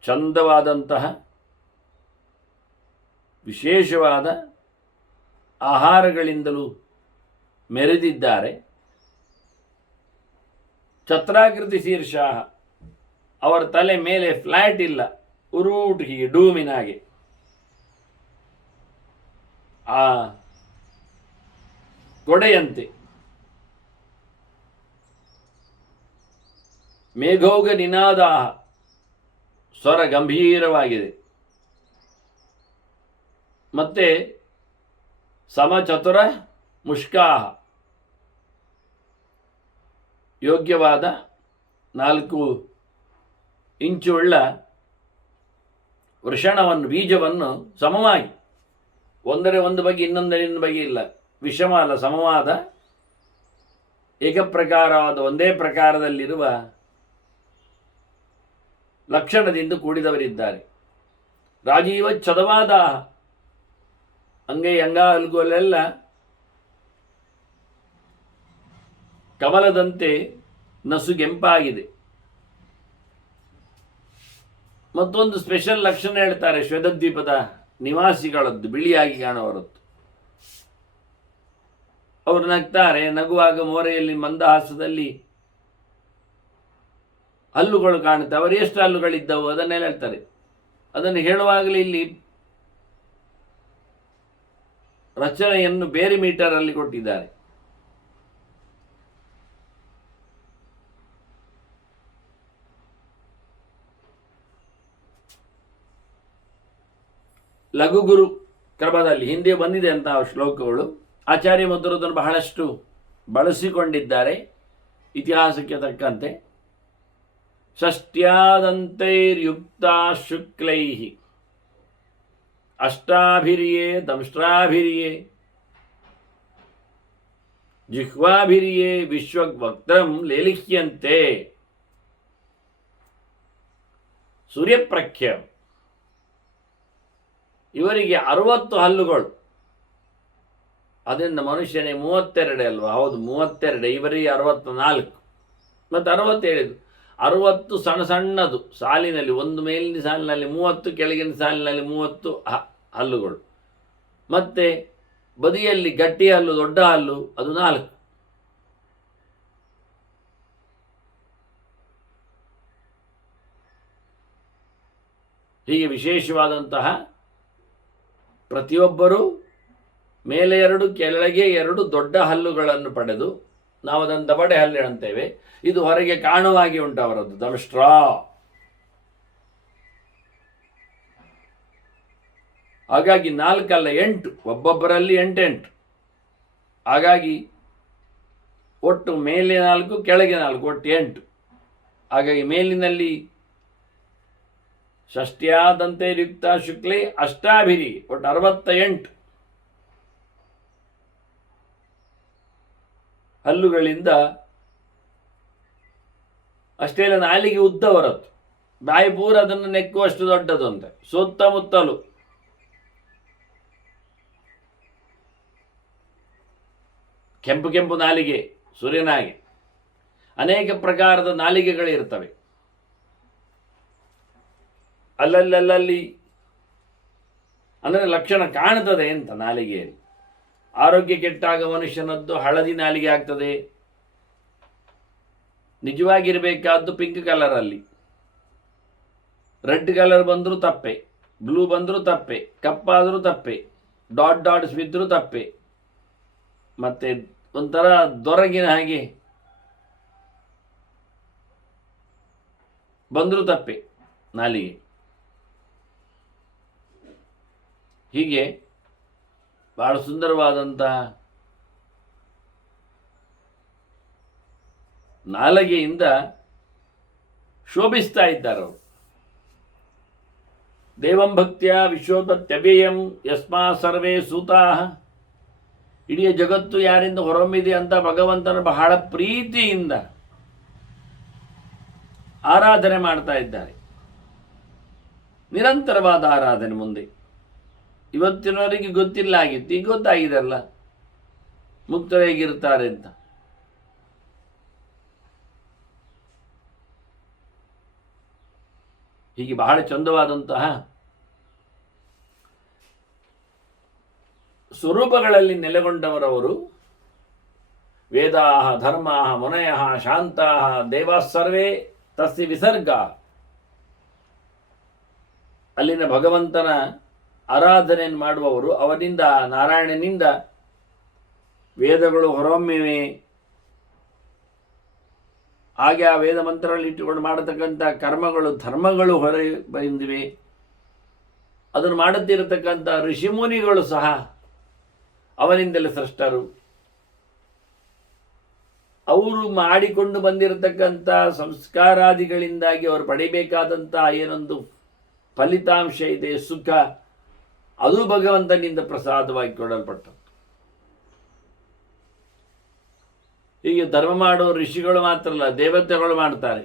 ಚಂದವಾದಂತಹ ವಿಶೇಷವಾದ ಆಹಾರಗಳಿಂದಲೂ ಮೆರೆದಿದ್ದಾರೆ. ಛತ್ರಾಕೃತಿ ಶೀರ್ಷ, ಅವರ ತಲೆ ಮೇಲೆ ಫ್ಲ್ಯಾಟ್ ಇಲ್ಲ, ಉರುಟು ಹೀಗೆ ಡೂಮಿನಾಗೆ. ಆ ಕೊಡೆಯಂತೆ. ಮೇಘೋಗ ನಿನಾದ, ಸ್ವರ ಗಂಭೀರವಾಗಿದೆ. ಮತ್ತೆ ಸಮಚತುರ ಮುಷ್ಕಾಹ, ಯೋಗ್ಯವಾದ 4 ಇಂಚುಳ್ಳ ವೃಷಣವನ್ನು, ಬೀಜವನ್ನು ಸಮವಾಗಿ, ಒಂದರ ಒಂದು ಬಗೆ ಇನ್ನೊಂದರ ಇನ್ನೊಂದು ಬಗೆ ಇಲ್ಲ, ವಿಷಮ ಅಲ್ಲ, ಸಮವಾದ ಏಕಪ್ರಕಾರವಾದ ಒಂದೇ ಪ್ರಕಾರದಲ್ಲಿರುವ ಲಕ್ಷಣದಿಂದ ಕೂಡಿದವರಿದ್ದಾರೆ. ರಾಜೀವ ಛದವಾದ, ಅಂಗೈ ಅಂಗ ಅಲ್ಗೋಲೆಲ್ಲ ಕಮಲದಂತೆ ನಸುಗೆಂಪಾಗಿದೆ. ಮತ್ತೊಂದು ಸ್ಪೆಷಲ್ ಲಕ್ಷಣ ಹೇಳ್ತಾರೆ ಶ್ವೇತದ್ವೀಪದ ನಿವಾಸಿಗಳದ್ದು, ಬಿಳಿಯಾಗಿ ಕಾಣುವರದ್ದು. ಅವರು ನಗ್ತಾರೆ, ನಗುವಾಗ ಮೋರೆಯಲ್ಲಿ ಮಂದಹಾಸದಲ್ಲಿ ಹಲ್ಲುಗಳು ಕಾಣುತ್ತೆ. ಅವರು ಎಷ್ಟು ಹಲ್ಲುಗಳಿದ್ದವು ಅದನ್ನೆಲ್ಲ ಹೇಳ್ತಾರೆ. ಅದನ್ನು ಹೇಳುವಾಗಲೇ ಇಲ್ಲಿ ರಚನೆಯನ್ನು ಬೇರೆ ಮೀಟರಲ್ಲಿ ಕೊಟ್ಟಿದ್ದಾರೆ. ಲಘುಗುರು ಕ್ರಮದಲ್ಲಿ ಹಿಂದೆ ಬಂದಿದೆ ಅಂತಹ ಶ್ಲೋಕಗಳು. ಆಚಾರ್ಯ ಮಧ್ವರದನ್ನು ಬಹಳಷ್ಟು ಬಳಸಿಕೊಂಡಿದ್ದಾರೆ ಇತಿಹಾಸಕ್ಕೆ ತಕ್ಕಂತೆ. ಷಷ್ಟ್ಯಾದಂತೈರ್ಯುಕ್ತ ಶುಕ್ಲೈ ಅಷ್ಟಾಭಿರಿಯೇ ದಂಷ್ಟ್ರಾಭಿರಿಯೇ ಜಿಹ್ವಾಭಿರಿಯೇ ವಿಶ್ವವಕ್ತ್ರಂ ಲೇಲಿಹ್ಯಂತೆ. ಸೂರ್ಯಪ್ರಖ್ಯ ಇವರಿಗೆ 60 ಹಲ್ಲುಗಳು. ಅದರಿಂದ ಮನುಷ್ಯನೇ 32 ಅಲ್ವಾ? ಹೌದು, 32. ಇವರಿಗೆ 64 ಮತ್ತು 60 ಹೇಳಿದ್ದು. 60 ಸಣ್ಣ ಸಣ್ಣದು ಸಾಲಿನಲ್ಲಿ, ಒಂದು ಮೇಲಿನ ಸಾಲಿನಲ್ಲಿ 30, ಕೆಳಗಿನ ಸಾಲಿನಲ್ಲಿ 30 ಹಲ್ಲುಗಳು. ಮತ್ತೆ ಬದಿಯಲ್ಲಿ ಗಟ್ಟಿ ಹಲ್ಲು, ದೊಡ್ಡ ಹಲ್ಲು, ಅದು 4. ಹೀಗೆ ವಿಶೇಷವಾದಂತಹ ಪ್ರತಿಯೊಬ್ಬರೂ ಮೇಲೆ 2 ಕೆಳಗೆ 2 ದೊಡ್ಡ ಹಲ್ಲುಗಳನ್ನು ಪಡೆದು ನಾವು ಅದನ್ನು ದವಡೆ ಹಲ್ಲು ಅಂತೇವೆ. ಇದು ಹೊರಗೆ ಕಾಣುವಾಗಿ ಉಂಟು ಅವರದ್ದು ದಂಷ್ಟ್ರಾ. ಹಾಗಾಗಿ 4 ಅಲ್ಲ 8, ಒಬ್ಬೊಬ್ಬರಲ್ಲಿ 8. ಹಾಗಾಗಿ ಒಟ್ಟು ಮೇಲೆ 4 ಕೆಳಗೆ 4 ಒಟ್ಟು 8. ಹಾಗಾಗಿ ಮೇಲಿನಲ್ಲಿ ಷಷ್ಟ್ಯಾದಂತೈರ್ಯುಕ್ತ ಶುಕ್ಲೈ ಅಷ್ಟಾಭಿರಿ ಒಟ್ಟು 68 ಹಲ್ಲುಗಳಿಂದ. ಅಷ್ಟೇ ಇಲ್ಲ, ನಾಲಿಗೆ ಉದ್ದ ಬರತ್ತು, ಬಾಯಿ ಪೂರ ಅದನ್ನು ನೆಕ್ಕುವಷ್ಟು ದೊಡ್ಡದು ಅಂತ. ಸುತ್ತಮುತ್ತಲು ಕೆಂಪು ಕೆಂಪು ನಾಲಿಗೆ, ಸೂರ್ಯನಾಗೆ ಅನೇಕ ಪ್ರಕಾರದ ನಾಲಿಗೆಗಳಿರ್ತವೆ. ಅಲ್ಲಲ್ಲಿ ಅಂದರೆ ಲಕ್ಷಣ ಕಾಣ್ತದೆ ಅಂತ ನಾಲಿಗೆಯಲ್ಲಿ. ಆರೋಗ್ಯ ಕೆಟ್ಟಾಗ ಮನುಷ್ಯನದ್ದು ಹಳದಿ ನಾಲಿಗೆ ಆಗ್ತದೆ. ನಿಜವಾಗಿರಬೇಕಾದ್ದು ಪಿಂಕ್ ಕಲರಲ್ಲಿ. ರೆಡ್ ಕಲರ್ ಬಂದರೂ ತಪ್ಪೆ, ಬ್ಲೂ ಬಂದರೂ ತಪ್ಪೆ, ಕಪ್ಪಾದರೂ ತಪ್ಪೆ, ಡಾಟ್ ಡಾಟ್ಸ್ ಬಿದ್ದರೂ ತಪ್ಪೆ, ಮತ್ತೆ ಒಂಥರ ದೊರಗಿನ ಹಾಗೆ ಬಂದರೂ ತಪ್ಪೆ ನಾಲಿಗೆ. ಹೀಗೆ ಬಹಳ ಸುಂದರವಾದಂತಹ ನಾಲಿಗೆಯಿಂದ ಶೋಭಿಸ್ತಾ ಇದ್ದಾರೆ ಅವರು. ದೇವಂ ಭಕ್ತಿಯ ವಿಶ್ವೋತ್ಪತ್ಯವ್ಯಯಂ ಯಸ್ಮಾ ಸರ್ವೇ ಸೂತಾಃ. ಇಡೀ ಜಗತ್ತು ಯಾರಿಂದ ಹೊರಹೊಮ್ಮಿದೆ ಅಂತ ಭಗವಂತನ ಬಹಳ ಪ್ರೀತಿಯಿಂದ ಆರಾಧನೆ ಮಾಡ್ತಾ ಇದ್ದಾರೆ. ನಿರಂತರವಾದ ಆರಾಧನೆ. ಮುಂದೆ ಇವತ್ತಿನವರೆಗೆ ಗೊತ್ತಿಲ್ಲ ಆಗಿತ್ತು, ಈಗ ಗೊತ್ತಾಗಿದೆ ಅಲ್ಲ ಮುಕ್ತರು ಹೇಗಿರ್ತಾರೆ ಅಂತ. ಹೀಗೆ ಬಹಳ ಚಂದವಾದಂತಹ ಸ್ವರೂಪಗಳಲ್ಲಿ ನೆಲೆಗೊಂಡವರವರು. ವೇದಾಃ ಧರ್ಮಾಃ ಮುನಯಃ ಶಾಂತಾಃ ದೇವಾಃ ಸರ್ವೇ ತಸ್ಯ ವಿಸರ್ಗ. ಅಲ್ಲಿನ ಭಗವಂತನ ಆರಾಧನೆಯನ್ನು ಮಾಡುವವರು, ಅವನಿಂದ ನಾರಾಯಣನಿಂದ ವೇದಗಳು ಹೊರಹೊಮ್ಮಿವೆ. ಹಾಗೆ ಆ ವೇದ ಮಂತ್ರಗಳಲ್ಲಿ ಇಟ್ಟುಕೊಂಡು ಮಾಡತಕ್ಕಂಥ ಕರ್ಮಗಳು ಧರ್ಮಗಳು ಹೊರ ಬಂದಿವೆ. ಅದನ್ನು ಮಾಡುತ್ತಿರತಕ್ಕಂಥ ಋಷಿಮುನಿಗಳು ಸಹ ಅವನಿಂದಲೇ ಸೃಷ್ಟರು. ಅವರು ಮಾಡಿಕೊಂಡು ಬಂದಿರತಕ್ಕಂಥ ಸಂಸ್ಕಾರಾದಿಗಳಿಂದಾಗಿ ಅವರು ಪಡಿಬೇಕಾದಂತಹ ಏನೊಂದು ಫಲಿತಾಂಶ ಇದೆ, ಸುಖ, ಅದು ಭಗವಂತನಿಂದ ಪ್ರಸಾದವಾಗಿ ಕೊಡಲ್ಪಟ್ಟದ್ದು. ಹೀಗೆ ಧರ್ಮ ಮಾಡುವ ಋಷಿಗಳು ಮಾತ್ರ ಅಲ್ಲ, ದೇವತೆಗಳು ಮಾಡ್ತಾರೆ.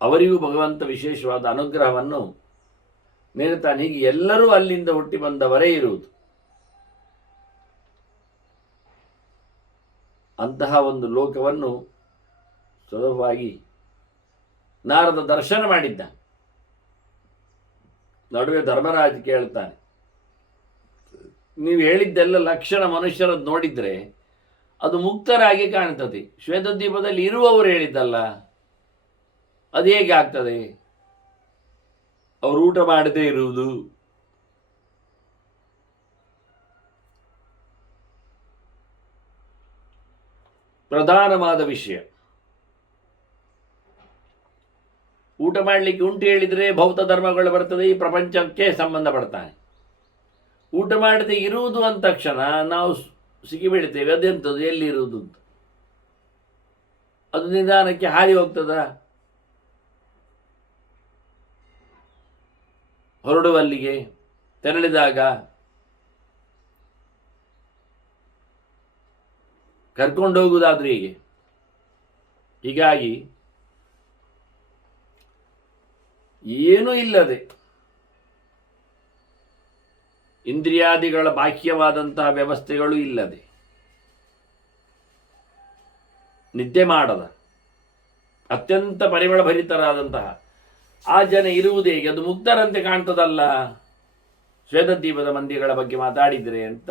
ಅವರಿಗೂ ಭಗವಂತ ವಿಶೇಷವಾದ ಅನುಗ್ರಹವನ್ನು ನೀಡುತ್ತಾನೆ. ಹೀಗೆ ಎಲ್ಲರೂ ಅಲ್ಲಿಂದ ಹುಟ್ಟಿ ಬಂದವರೇ ಇರುವುದು. ಅಂತಹ ಒಂದು ಲೋಕವನ್ನು ಸುಲಭವಾಗಿ ನಾರದ ದರ್ಶನ ಮಾಡಿದ್ದ. ನಡುವೆ ಧರ್ಮರಾಜ ಕೇಳ್ತಾನೆ, ನೀವು ಹೇಳಿದ್ದೆಲ್ಲ ಲಕ್ಷಣ ಮನುಷ್ಯರದ್ದು ನೋಡಿದರೆ ಅದು ಮುಕ್ತರಾಗಿ ಕಾಣ್ತದೆ, ಶ್ವೇತದ್ವೀಪದಲ್ಲಿ ಇರುವವರು ಹೇಳಿದ್ದಲ್ಲ, ಅದು ಹೇಗೆ ಆಗ್ತದೆ? ಅವರು ಊಟ ಮಾಡದೇ ಇರುವುದು, ಪ್ರಧಾನವಾದ ವಿಷಯ. ಊಟ ಮಾಡಲಿಕ್ಕೆ ಉಂಟು ಹೇಳಿದರೆ ಭೌತ ಧರ್ಮಗಳು ಬರ್ತದೆ, ಈ ಪ್ರಪಂಚಕ್ಕೆ ಸಂಬಂಧಪಡ್ತಾನೆ. ಊಟ ಮಾಡದೆ ಇರುವುದು ಅಂದ ತಕ್ಷಣ ನಾವು ಸಿಕ್ಕಿಬೀಳ್ತೇವೆ, ಅದೆಂಥದ್ದು ಎಲ್ಲಿರುವುದು ಅಂತ. ಅದು ನಿಧಾನಕ್ಕೆ ಹಾರಿ ಹೋಗ್ತದ? ಹೊರಡುವಲ್ಲಿಗೆ ತೆರಳಿದಾಗ ಕರ್ಕೊಂಡು ಹೋಗುವುದಾದ್ರೂ ಹೀಗೆ. ಹೀಗಾಗಿ ಏನೂ ಇಲ್ಲದೆ ಇಂದ್ರಿಯಾದಿಗಳ ಬಾಹ್ಯವಾದಂತಹ ವ್ಯವಸ್ಥೆಗಳು ಇಲ್ಲದೆ ನಿದ್ದೆ ಮಾಡದ ಅತ್ಯಂತ ಪರಿಮಳ ಭರಿತರಾದಂತಹ ಆ ಜನ ಇರುವುದು ಹೇಗೆ? ಅದು ಮುಕ್ತರಂತೆ ಕಾಣ್ತದಲ್ಲ ಶ್ವೇತದ್ವೀಪದ ಮಂದಿಗಳ ಬಗ್ಗೆ ಮಾತಾಡಿದ್ರೆ ಅಂತ.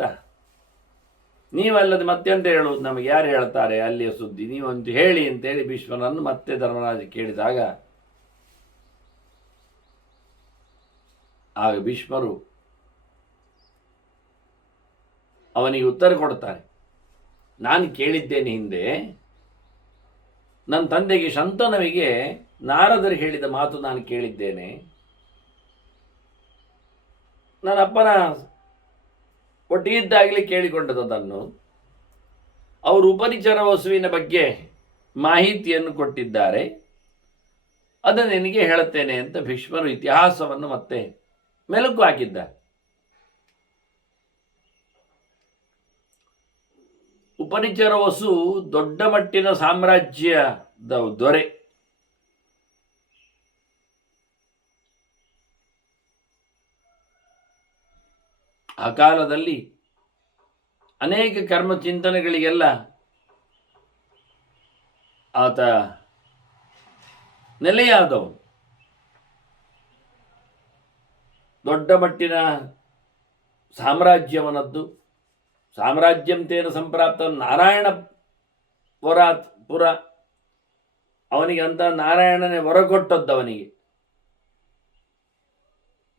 ನೀವಲ್ಲದೆ ಮತ್ತೆಂತ ಹೇಳುವುದು? ನಮಗೆ ಯಾರು ಹೇಳ್ತಾರೆ ಅಲ್ಲಿಯ ಸುದ್ದಿ? ನೀವಂತೂ ಹೇಳಿ ಅಂತೇಳಿ ಭೀಷ್ಮನನ್ನು ಮತ್ತೆ ಧರ್ಮರಾಜ ಕೇಳಿದಾಗ ಆಗ ಭೀಷ್ಮರು ಅವನಿಗೆ ಉತ್ತರ ಕೊಡ್ತಾರೆ. ನಾನು ಕೇಳಿದ್ದೇನೆ ಹಿಂದೆ, ನನ್ನ ತಂದೆಗೆ ಶಂತನುವಿಗೆ ನಾರದರು ಹೇಳಿದ ಮಾತು ನಾನು ಕೇಳಿದ್ದೇನೆ. ನನ್ನ ಅಪ್ಪನ ಒಟ್ಟಿಗಿದ್ದಾಗಲೇ ಕೇಳಿಕೊಂಡದನ್ನು. ಅವರು ಉಪರಿಚರ ವಸುವಿನ ಬಗ್ಗೆ ಮಾಹಿತಿಯನ್ನು ಕೊಟ್ಟಿದ್ದಾರೆ, ಅದನ್ನು ನಿನಗೆ ಹೇಳುತ್ತೇನೆ ಅಂತ ಭೀಷ್ಮರು ಇತಿಹಾಸವನ್ನು ಮತ್ತೆ ಮೆಲುಕು ಹಾಕಿದ್ದಾರೆ. ಉಪರಿಚರ ವಸು ದೊಡ್ಡ ಮಟ್ಟಿನ ಸಾಮ್ರಾಜ್ಯದ ದೊರೆ. ಆ ಕಾಲದಲ್ಲಿ ಅನೇಕ ಕರ್ಮ ಚಿಂತನೆಗಳಿಗೆಲ್ಲ ಆತ ನೆಲೆಯಾದವು. ದೊಡ್ಡ ಮಟ್ಟಿನ ಸಾಮ್ರಾಜ್ಯವನದ್ದು. ಸಾಮ್ರಾಜ್ಯಂತೇನ ಸಂಪ್ರಾಪ್ತ ನಾರಾಯಣ ವರಾತ್ ಪುರ. ಅವನಿಗೆ ಅಂತ ನಾರಾಯಣನೇ ವರ ಕೊಟ್ಟದ್ದು ಅವನಿಗೆ,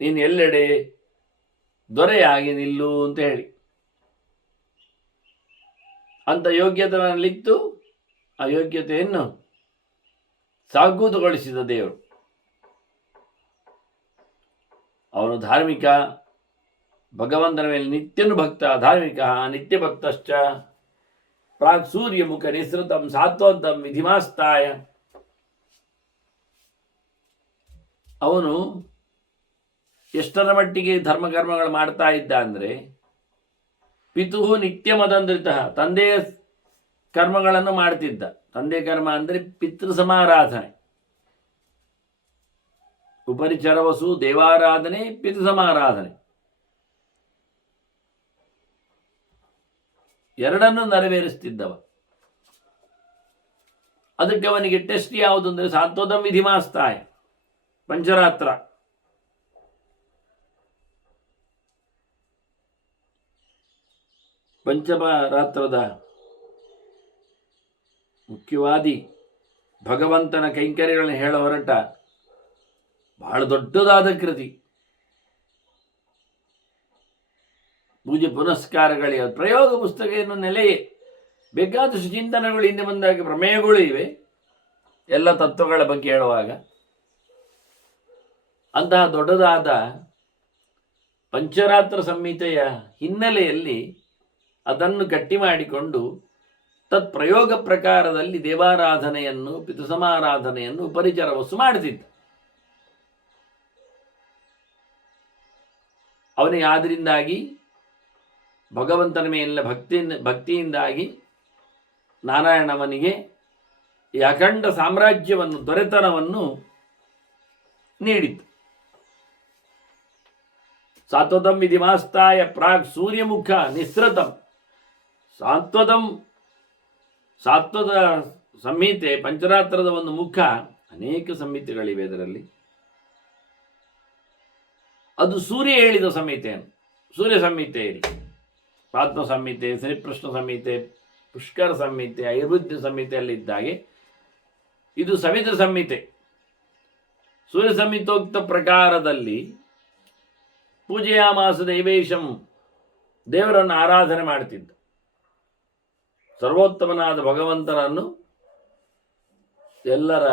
ನೀನು ಎಲ್ಲೆಡೆ ದೊರೆಯಾಗಿ ನಿಲ್ಲು ಅಂತ ಹೇಳಿ. ಅಂತ ಯೋಗ್ಯತೆಯಲ್ಲಿತ್ತು. ಆ ಯೋಗ್ಯತೆಯನ್ನು ಸಾಗೂತುಗೊಳಿಸಿದ ದೇವರು. ಅವನು ಧಾರ್ಮಿಕ, ಭಗವಂತನ ಮೇಲೆ ನಿತ್ಯನು ಭಕ್ತ. ಧಾರ್ಮಿಕ ನಿತ್ಯ ಭಕ್ತಶ್ಚ ಪ್ರಾಕ್ ಸೂರ್ಯಮುಖ ನಿಸೃತಂ ಸಾತ್ವಂತಂ ವಿಧಿಮಾಸ್ತಾಯ. ಅವನು ಎಷ್ಟರ ಮಟ್ಟಿಗೆ ಧರ್ಮಕರ್ಮಗಳು ಮಾಡ್ತಾ ಇದ್ದ ಅಂದರೆ, ಪಿತು ನಿತ್ಯ ಮದಂದ್ರಿತ, ತಂದೆಯ ಕರ್ಮಗಳನ್ನು ಮಾಡ್ತಿದ್ದ. ತಂದೆ ಕರ್ಮ ಅಂದರೆ ಪಿತೃ ಸಮಾರಾಧನೆ. ಉಪರಿಚರವಸು ದೇವಾರಾಧನೆ, ಪಿತೃ ಸಮಾರಾಧನೆ ಎರಡನ್ನೂ ನೆರವೇರಿಸ್ತಿದ್ದವ. ಅದಕ್ಕೆ ಅವನಿಗೆ ಟೆಸ್ಟ್ ಯಾವುದು ಅಂದರೆ ಸಾತ್ವದಂ ವಿಧಿಮಾಸ್ತಾಯ, ಪಂಚರಾತ್ರ. ಪಂಚಮರಾತ್ರದ ಮುಖ್ಯವಾದಿ ಭಗವಂತನ ಕೈಂಕರ್ಯಗಳನ್ನು ಹೇಳ ಹೊರಟ ಬಹಳ ದೊಡ್ಡದಾದ ಕೃತಿ. ಪೂಜೆ ಪುನಸ್ಕಾರಗಳಿಗೆ ಪ್ರಯೋಗ ಪುಸ್ತಕ ಏನು ನೆಲೆಯೇ. ಬೇಕಾದಷ್ಟು ಚಿಂತನೆಗಳು ಹಿಂದೆ ಬಂದಾಗ ಪ್ರಮೇಯಗಳು ಇವೆ ಎಲ್ಲ ತತ್ವಗಳ ಬಗ್ಗೆ ಹೇಳುವಾಗ. ಅಂತಹ ದೊಡ್ಡದಾದ ಪಂಚರಾತ್ರ ಸಂಹಿತೆಯ ಹಿನ್ನೆಲೆಯಲ್ಲಿ ಅದನ್ನು ಗಟ್ಟಿ ಮಾಡಿಕೊಂಡು ತತ್ ಪ್ರಯೋಗ ಪ್ರಕಾರದಲ್ಲಿ ದೇವಾರಾಧನೆಯನ್ನು, ಪಿತೃಸಮಾರಾಧನೆಯನ್ನು ಉಪರಿಚರ ವಸು ಮಾಡ್ತಿದ್ದ. ಅವನಿಗೆ ಆದ್ದರಿಂದಾಗಿ ಭಗವಂತನ ಮೇಲಿನ ಭಕ್ತಿಯಿಂದಾಗಿ ನಾರಾಯಣವನಿಗೆ ಈ ಅಖಂಡ ಸಾಮ್ರಾಜ್ಯವನ್ನು, ದೊರೆತನವನ್ನು ನೀಡಿತು. ಸಾತ್ವತಂ ವಿಧಿಮಾಸ್ತಾಯ ಪ್ರಾಗ್ ಸೂರ್ಯಮುಖ ನಿಸೃತಂ. ಸಾತ್ವತಂ ಸಾತ್ವದ ಸಂಹಿತೆ ಪಂಚರಾತ್ರದ ಒಂದು ಮುಖ, ಅನೇಕ ಸಂಹಿತೆಗಳಿವೆ ಅದರಲ್ಲಿ. ಅದು ಸೂರ್ಯ ಹೇಳಿದ ಸಂಹಿತೆಯನ್ನು, ಸೂರ್ಯ ಸಂಹಿತೆ ಹೇಳಿ, ಆತ್ಮ ಸಂಹಿತೆ, ಶ್ರೀಕೃಷ್ಣ ಸಂಹಿತೆ, ಪುಷ್ಕರ ಸಂಹಿತೆ, ಐರುಧ್ಯ ಸಂಹಿತೆಯಲ್ಲಿದ್ದಾಗೆ ಇದು ಸವಿತ್ರ ಸಂಹಿತೆ. ಸೂರ್ಯ ಸಂಹಿತೋಕ್ತ ಪ್ರಕಾರದಲ್ಲಿ ಪೂಜೆಯ ಮಾಸ ದೈವೇಶಂ, ದೇವರನ್ನು ಆರಾಧನೆ ಮಾಡ್ತಿದ್ದ, ಸರ್ವೋತ್ತಮನಾದ ಭಗವಂತನನ್ನು, ಎಲ್ಲರ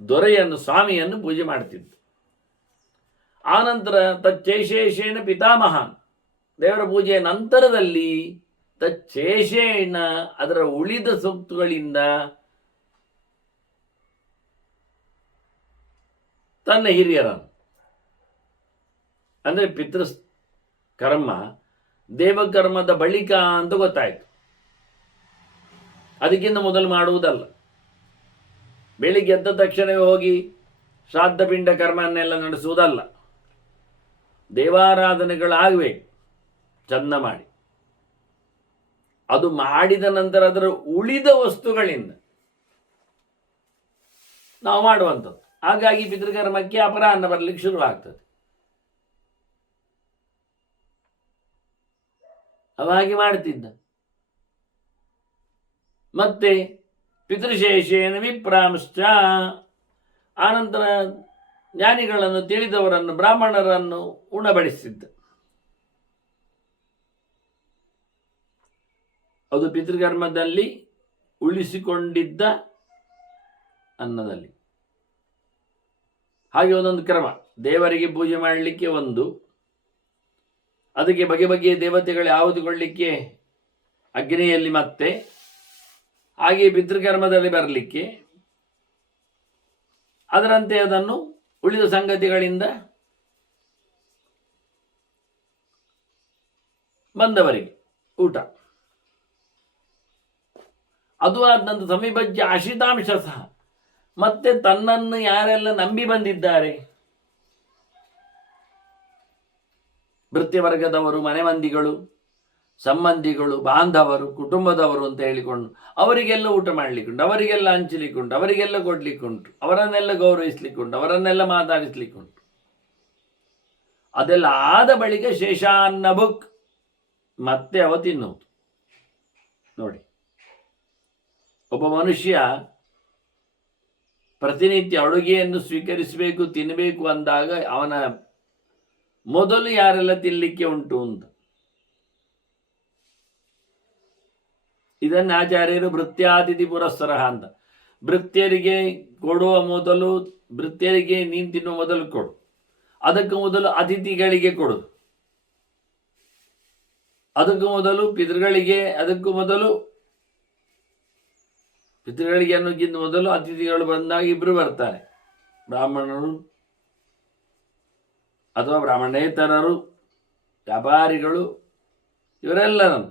ದೊರೆಯನ್ನು, ಸ್ವಾಮಿಯನ್ನು ಪೂಜೆ ಮಾಡ್ತಿದ್ದ. ಆನಂತರ ತಚ್ಚೇಷೇಷೇಣ ಪಿತಾಮಹಾನ್, ದೇವರ ಪೂಜೆಯ ನಂತರದಲ್ಲಿ ತಚ್ಚೇಷೇಣ, ಅದರ ಉಳಿದ ಸೂಕ್ತುಗಳಿಂದ ತನ್ನ ಹಿರಿಯರನ್ನು, ಅಂದರೆ ಪಿತೃ ಕರ್ಮ ದೇವಕರ್ಮದ ಬಳಿಕ ಅಂತ ಗೊತ್ತಾಯಿತು. ಅದಕ್ಕಿಂತ ಮೊದಲು ಮಾಡುವುದಲ್ಲ. ಬೆಳಿಗ್ಗೆ ಎದ್ದ ತಕ್ಷಣವೇ ಹೋಗಿ ಶ್ರಾದ್ದ ಪಿಂಡ ಕರ್ಮನ್ನೆಲ್ಲ ನಡೆಸುವುದಲ್ಲ. ದೇವಾರಾಧನೆಗಳಾಗಬೇಕು ಚಂದ ಮಾಡಿ. ಅದು ಮಾಡಿದ ನಂತರ ಅದರ ಉಳಿದ ವಸ್ತುಗಳಿಂದ ನಾವು ಮಾಡುವಂಥದ್ದು. ಹಾಗಾಗಿ ಪಿತೃಕರ್ಮಕ್ಕೆ ಅಪರಾಹ್ನ ಬರಲಿಕ್ಕೆ ಶುರುವಾಗ್ತದೆ. ಅವಾಗಿ ಮಾಡ್ತಿದ್ದ. ಮತ್ತೆ ಪಿತೃಶೇಷೇನ ವಿಪ್ರಾಂಶ್ಚ, ಆನಂತರ ಜ್ಞಾನಿಗಳನ್ನು, ತಿಳಿದವರನ್ನು, ಬ್ರಾಹ್ಮಣರನ್ನು ಉಣಬಡಿಸಿದ್ದ. ಅದು ಪಿತೃಕರ್ಮದಲ್ಲಿ ಉಳಿಸಿಕೊಂಡಿದ್ದ ಅನ್ನದಲ್ಲಿ. ಹಾಗೆ ಒಂದೊಂದು ಕ್ರಮ, ದೇವರಿಗೆ ಪೂಜೆ ಮಾಡಲಿಕ್ಕೆ ಒಂದು, ಅದಕ್ಕೆ ಬಗೆ ಬಗೆಯ ದೇವತೆಗಳು ಯಾವುದುಕೊಳ್ಳಿಕ್ಕೆ ಅಗ್ನಿಯಲ್ಲಿ, ಮತ್ತೆ ಹಾಗೆ ಪಿತೃಕರ್ಮದಲ್ಲಿ ಬರಲಿಕ್ಕೆ, ಅದರಂತೆ ಅದನ್ನು ಉಳಿದ ಸಂಗತಿಗಳಿಂದ ಬಂದವರಿಗೆ ಊಟ. ಅದು ಆದ ನಂತರ ಸಮೀಪಜ್ಯ ಆಶ್ರಿತಾಂಶ ಸಹ, ಮತ್ತೆ ತನ್ನನ್ನು ಯಾರೆಲ್ಲ ನಂಬಿ ಬಂದಿದ್ದಾರೆ, ಭೃತ್ಯವರ್ಗದವರು, ಮನೆ ಮಂದಿಗಳು, ಸಂಬಂಧಿಗಳು, ಬಾಂಧವರು, ಕುಟುಂಬದವರು ಅಂತ ಹೇಳಿಕೊಂಡು ಅವರಿಗೆಲ್ಲ ಊಟ ಮಾಡಲಿಕ್ಕುಂಟು, ಅವರಿಗೆಲ್ಲ ಹಂಚಲಿಕ್ಕುಂಟು, ಅವರಿಗೆಲ್ಲ ಕೊಡ್ಲಿಕ್ಕುಂಟು, ಅವರನ್ನೆಲ್ಲ ಗೌರವಿಸ್ಲಿಕ್ಕುಂಟು, ಅವರನ್ನೆಲ್ಲ ಮಾತಾಡಿಸ್ಲಿಕ್ಕುಂಟು. ಅದೆಲ್ಲ ಆದ ಬಳಿಕ ಶೇಷಾನ್ನ ಬುಕ್, ಮತ್ತೆ ಅವ ತಿನ್ನುವುದು. ನೋಡಿ, ಒಬ್ಬ ಮನುಷ್ಯ ಪ್ರತಿನಿತ್ಯ ಅಡುಗೆಯನ್ನು ಸ್ವೀಕರಿಸಬೇಕು, ತಿನ್ನಬೇಕು ಅಂದಾಗ ಅವನ ಮೊದಲು ಯಾರೆಲ್ಲ ತಿನ್ನಲಿಕ್ಕೆ ಉಂಟು ಅಂತ. ಇದನ್ನು ಆಚಾರ್ಯರು ಭೃತ್ಯಾತಿಥಿ ಪುರಸ್ಸರ ಅಂತ, ಭೃತ್ಯರಿಗೆ ಕೊಡುವ ಮೊದಲು, ಭೃತ್ಯರಿಗೆ ನೀನು ತಿನ್ನುವ ಮೊದಲು ಕೊಡು, ಅದಕ್ಕೂ ಮೊದಲು ಅತಿಥಿಗಳಿಗೆ ಕೊಡು, ಅದಕ್ಕೂ ಮೊದಲು ಪಿತೃಗಳಿಗೆ, ಅದಕ್ಕೂ ಮೊದಲು ಪಿತೃಗಳಿಗೆ ಅನ್ನೋಕ್ಕಿಂತ ಮೊದಲು ಅತಿಥಿಗಳು ಬಂದಾಗ ಇಬ್ಬರು ಬರ್ತಾರೆ, ಬ್ರಾಹ್ಮಣರು ಅಥವಾ ಬ್ರಾಹ್ಮಣೇತರರು, ವ್ಯಾಪಾರಿಗಳು, ಇವರೆಲ್ಲರನ್ನು.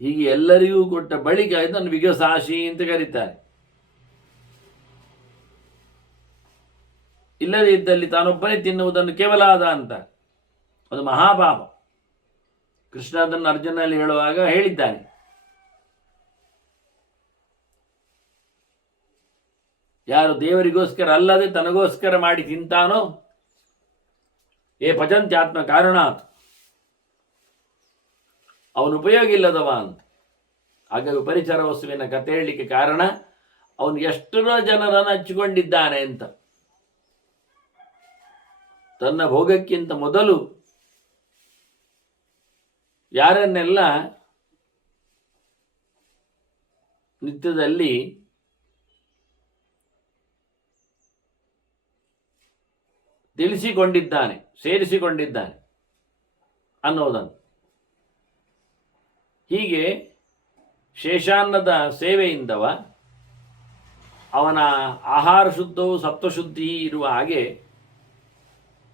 ಹೀಗೆ ಎಲ್ಲರಿಗೂ ಕೊಟ್ಟ ಬಳಿಕ ಇದನ್ನು ವಿಗಸಾಶಿ ಅಂತ ಕರೀತಾರೆ. ಇಲ್ಲದೇ ಇದ್ದಲ್ಲಿ ತಾನೊಬ್ಬನೇ ತಿನ್ನುವುದನ್ನು ಕೇವಲಾದ ಅಂತ, ಅದು ಮಹಾಪಾಪ. ಕೃಷ್ಣ ಅದನ್ನು ಅರ್ಜುನಲ್ಲಿ ಹೇಳುವಾಗ ಹೇಳಿದ್ದಾನೆ. ಯಾರು ದೇವರಿಗೋಸ್ಕರ ಅಲ್ಲದೆ ತನಗೋಸ್ಕರ ಮಾಡಿ ತಿಂತಾನೋ, ಏ ಪಚಂತ್ಯಾತ್ಮ ಕಾರಣಾತ್, ಅವನು ಉಪಯೋಗ ಇಲ್ಲದವ ಅಂತ. ಹಾಗಾಗಿ ಪರಿಚರ ವಸ್ತುವಿನ ಕಥೆ ಹೇಳಲಿಕ್ಕೆ ಕಾರಣ, ಅವನು ಎಷ್ಟೋ ಜನರನ್ನು ಹಚ್ಚಿಕೊಂಡಿದ್ದಾನೆ ಅಂತ. ತನ್ನ ಭೋಗಕ್ಕಿಂತ ಮೊದಲು ಯಾರನ್ನೆಲ್ಲ ನಿತ್ಯದಲ್ಲಿ ತಿಳಿಸಿಕೊಂಡಿದ್ದಾನೆ, ಸೇರಿಸಿಕೊಂಡಿದ್ದಾನೆ ಅನ್ನೋದನ್ನು. ಹೀಗೆ ಶೇಷಾನ್ನದ ಸೇವೆಯಿಂದವ ಅವನ ಆಹಾರ ಶುದ್ಧವು ಸತ್ವಶುದ್ಧಿ ಇರುವ ಹಾಗೆ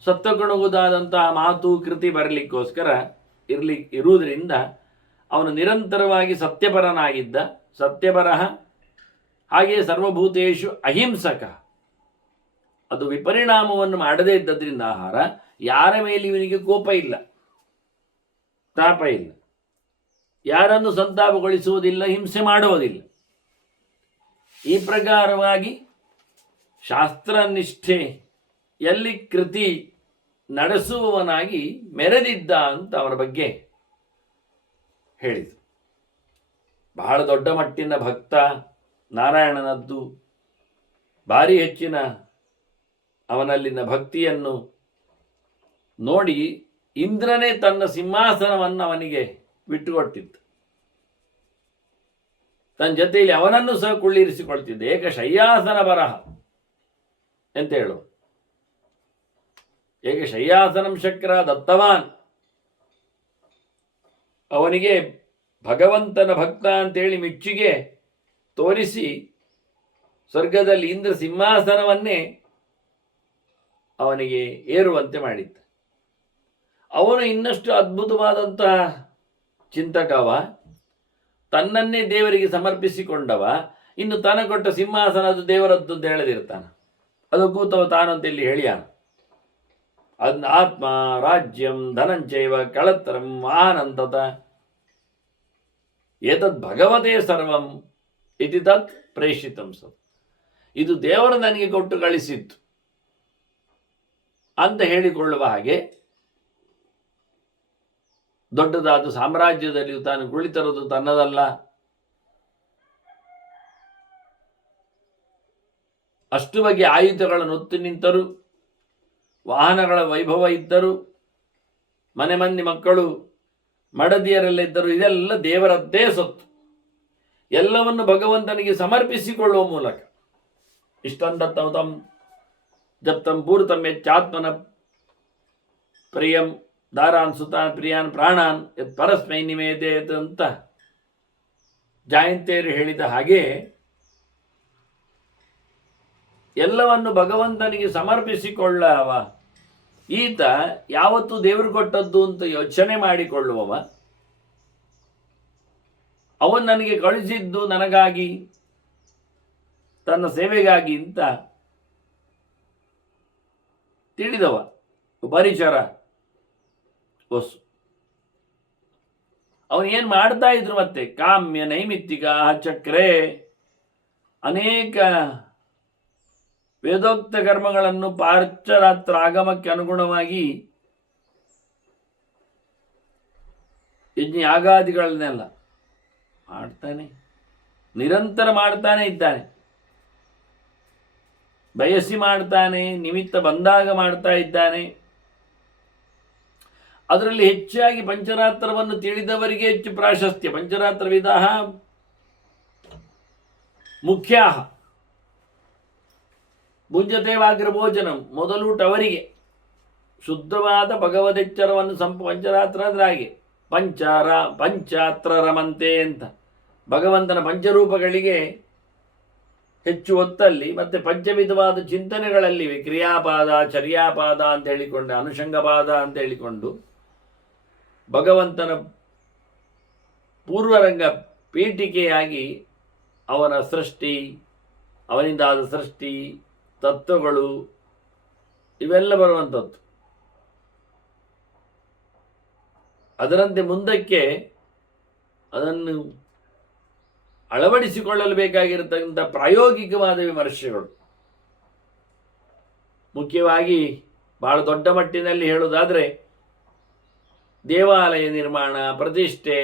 ಸತ್ವಗುಣಗುದಾದಂತಹ ಮಾತು ಕೃತಿ ಬರಲಿಕ್ಕೋಸ್ಕರ ಇರುವುದರಿಂದ ಅವನು ನಿರಂತರವಾಗಿ ಸತ್ಯಪರನಾಗಿದ್ದ, ಸತ್ಯಪರಃ, ಹಾಗೆಯೇ ಸರ್ವಭೂತೇಶು ಅಹಿಂಸಕ. ಅದು ವಿಪರಿಣಾಮವನ್ನು ಮಾಡದೇ ಇದ್ದದ್ರಿಂದ ಆಹಾರ, ಯಾರ ಮೇಲೆ ಇವನಿಗೆ ಕೋಪ ಇಲ್ಲ. ತಾಪ ಇಲ್ಲ, ಯಾರನ್ನು ಸಂತಾಪಗೊಳಿಸುವುದಿಲ್ಲ, ಹಿಂಸೆ ಮಾಡುವುದಿಲ್ಲ. ಈ ಪ್ರಕಾರವಾಗಿ ಶಾಸ್ತ್ರನಿಷ್ಠೆಯಲ್ಲಿ ಕೃತಿ ನಡೆಸುವವನಾಗಿ ಮೆರೆದಿದ್ದ ಅಂತ ಅವರ ಬಗ್ಗೆ ಹೇಳಿದರು. ಬಹಳ ದೊಡ್ಡ ಮಟ್ಟಿನ ಭಕ್ತ, ನಾರಾಯಣನದ್ದು ಭಾರಿ ಹೆಚ್ಚಿನ ಅವನಲ್ಲಿನ ಭಕ್ತಿಯನ್ನು ನೋಡಿ ಇಂದ್ರನೇ ತನ್ನ ಸಿಂಹಾಸನವನ್ನು ಅವನಿಗೆ ಬಿಟ್ಟುಕೊಟ್ಟಿತ್ತು. ತನ್ನ ಜೊತೆಯಲ್ಲಿ ಅವನನ್ನು ಸಹ ಕುಳ್ಳಿರಿಸಿಕೊಳ್ತಿದ್ದ. ಏಕ ಶಯ್ಯಾಸನ ಬರಹ ಅಂತ ಹೇಳು. ಏಕ ಶಯ್ಯಾಸನಂ ಶಕ್ರ ದತ್ತವಾನ್. ಅವನಿಗೆ ಭಗವಂತನ ಭಕ್ತ ಅಂತೇಳಿ ಮೆಚ್ಚುಗೆ ತೋರಿಸಿ ಸ್ವರ್ಗದಲ್ಲಿ ಇಂದ್ರ ಸಿಂಹಾಸನವನ್ನೇ ಅವನಿಗೆ ಏರುವಂತೆ ಮಾಡಿದ್ದ. ಅವನು ಇನ್ನಷ್ಟು ಅದ್ಭುತವಾದಂತಹ ಚಿಂತಕವ, ತನ್ನನ್ನೇ ದೇವರಿಗೆ ಸಮರ್ಪಿಸಿಕೊಂಡವ. ಇನ್ನು ತನ ಕೊಟ್ಟ ಸಿಂಹಾಸನ ಅದು ದೇವರದ್ದು ಅಂತ ಹೇಳದಿರ್ತಾನೆ. ಅದು ಕೂತವ ತಾನು ಅಂತ ಇಲ್ಲಿ ಹೇಳಿಯಾನ. ಅದನ್ನ ಆತ್ಮ ರಾಜ್ಯಂ ಧನಂಚೈವ ಕಳತ್ರಂ ಆನಂದತ ಏತದ್ ಭಗವತೆ ಸರ್ವಂ ಇತಿ ತತ್ ಪ್ರೇಷಿತಂ ಸತ್. ಇದು ದೇವರು ನನಗೆ ಕೊಟ್ಟು ಕಳಿಸಿತ್ತು ಅಂತ ಹೇಳಿಕೊಳ್ಳುವ ಹಾಗೆ ದೊಡ್ಡದಾದ ಸಾಮ್ರಾಜ್ಯದಲ್ಲಿಯೂ ತಾನು ಕುಳಿತರದು ತನ್ನದಲ್ಲ, ಅಷ್ಟು ಬಗೆಯ ಆಯುಧಗಳನ್ನು ಹೊತ್ತು ನಿಂತರು, ವಾಹನಗಳ ವೈಭವ ಇದ್ದರು, ಮನೆ ಮಂದಿ ಮಕ್ಕಳು ಮಡದಿಯರೆಲ್ಲ ಇದ್ದರು. ಇದೆಲ್ಲ ದೇವರದ್ದೇ ಸೊತ್ತು. ಎಲ್ಲವನ್ನು ಭಗವಂತನಿಗೆ ಸಮರ್ಪಿಸಿಕೊಳ್ಳುವ ಮೂಲಕ ಇಷ್ಟಂದತ್ತಂ ಜಪ್ತಂ ಪೂರ್ತಂ ಯಚ್ಚಾತ್ಮನ ಪ್ರಿಯಂ ದಾರಾನ್ ಸುತಾನ್ ಪ್ರಿಯಾನ್ ಪ್ರಾಣಾನ್ ಯತ್ ಪರಸ್ಮೈ ನಿವೇದೇತ್ ಅಂತ ಜಯಂತಿಯರು ಹೇಳಿದ ಹಾಗೆ ಎಲ್ಲವನ್ನು ಭಗವಂತನಿಗೆ ಸಮರ್ಪಿಸಿಕೊಳ್ಳವ ಈತ ಯಾವತ್ತೂ ದೇವರು ಕೊಟ್ಟದ್ದು ಅಂತ ಯೋಚನೆ ಮಾಡಿಕೊಳ್ಳುವವ. ಅವನು ನನಗೆ ಕಳಿಸಿದ್ದು ನನಗಾಗಿ, ತನ್ನ ಸೇವೆಗಾಗಿ ಅಂತ ತಿಳಿದವ ಪರಿಚರ ವಸ್ತು. ಅವನು ಏನು ಮಾಡ್ತಾ ಇದ್ರು ಮತ್ತೆ ಕಾಮ್ಯ ನೈಮಿತ್ತಿಕ ಚಕ್ರೆ ಅನೇಕ ವೇದೋಕ್ತ ಕರ್ಮಗಳನ್ನು ಪಾರ್ಚರಾತ್ರ ಆಗಮಕ್ಕೆ ಅನುಗುಣವಾಗಿ ಯಜ್ಞ ಯಾಗಾದಿಗಳನ್ನೆಲ್ಲ ಮಾಡ್ತಾನೆ, ನಿರಂತರ ಮಾಡ್ತಾನೆ ಇದ್ದಾನೆ. ಬಯಸಿ ಮಾಡ್ತಾನೆ, ನಿಮಿತ್ತ ಬಂದಾಗ ಮಾಡ್ತಾ ಇದ್ದಾನೆ. ಅದರಲ್ಲಿ ಹೆಚ್ಚಾಗಿ ಪಂಚರಾತ್ರವನ್ನು ತಿಳಿದವರಿಗೆ ಹೆಚ್ಚು ಪ್ರಾಶಸ್ತ್ಯ. ಪಂಚರಾತ್ರ ವಿಧಾಹ ಮುಖ್ಯ. ಭುಂಜತೆ ವಾಗ್ರಭೋಜನಂ, ಮೊದಲೂಟವರಿಗೆ ಶುದ್ಧವಾದ ಭಗವದೆಚ್ಚರವನ್ನು ಪಂಚರಾತ್ರ ಅಂದ್ರೆ ಹಾಗೆ ಪಂಚಾತ್ರ ರಮಂತೆ ಅಂತ ಭಗವಂತನ ಪಂಚರೂಪಗಳಿಗೆ ಹೆಚ್ಚು ಒತ್ತಲ್ಲಿ, ಮತ್ತೆ ಪಂಚವಿಧವಾದ ಚಿಂತನೆಗಳಲ್ಲಿವೆ. ಕ್ರಿಯಾಪಾದ, ಚರ್ಯಾಪಾದ ಅಂತ ಹೇಳಿಕೊಂಡು, ಅನುಷಂಗಪಾದ ಅಂತ ಹೇಳಿಕೊಂಡು ಭಗವಂತನ ಪೂರ್ವರಂಗ ಪೀಠಿಕೆಯಾಗಿ ಅವನ ಸೃಷ್ಟಿ, ಅವನಿಂದಾದ ಸೃಷ್ಟಿ, ತತ್ವಗಳು ಇವೆಲ್ಲ ಬರುವಂಥದ್ದು. ಅದರಂತೆ ಮುಂದಕ್ಕೆ ಅದನ್ನು ಅಳವಡಿಸಿಕೊಳ್ಳಲು ಬೇಕಾಗಿರತಕ್ಕಂಥ ಪ್ರಾಯೋಗಿಕವಾದ ವಿಮರ್ಶೆಗಳು. ಮುಖ್ಯವಾಗಿ ಬಹಳ ದೊಡ್ಡ ಮಟ್ಟಿನಲ್ಲಿ ಹೇಳುವುದಾದರೆ ದೇವಾಲಯ ನಿರ್ಮಾಣ, ಪ್ರತಿಷ್ಠೆ,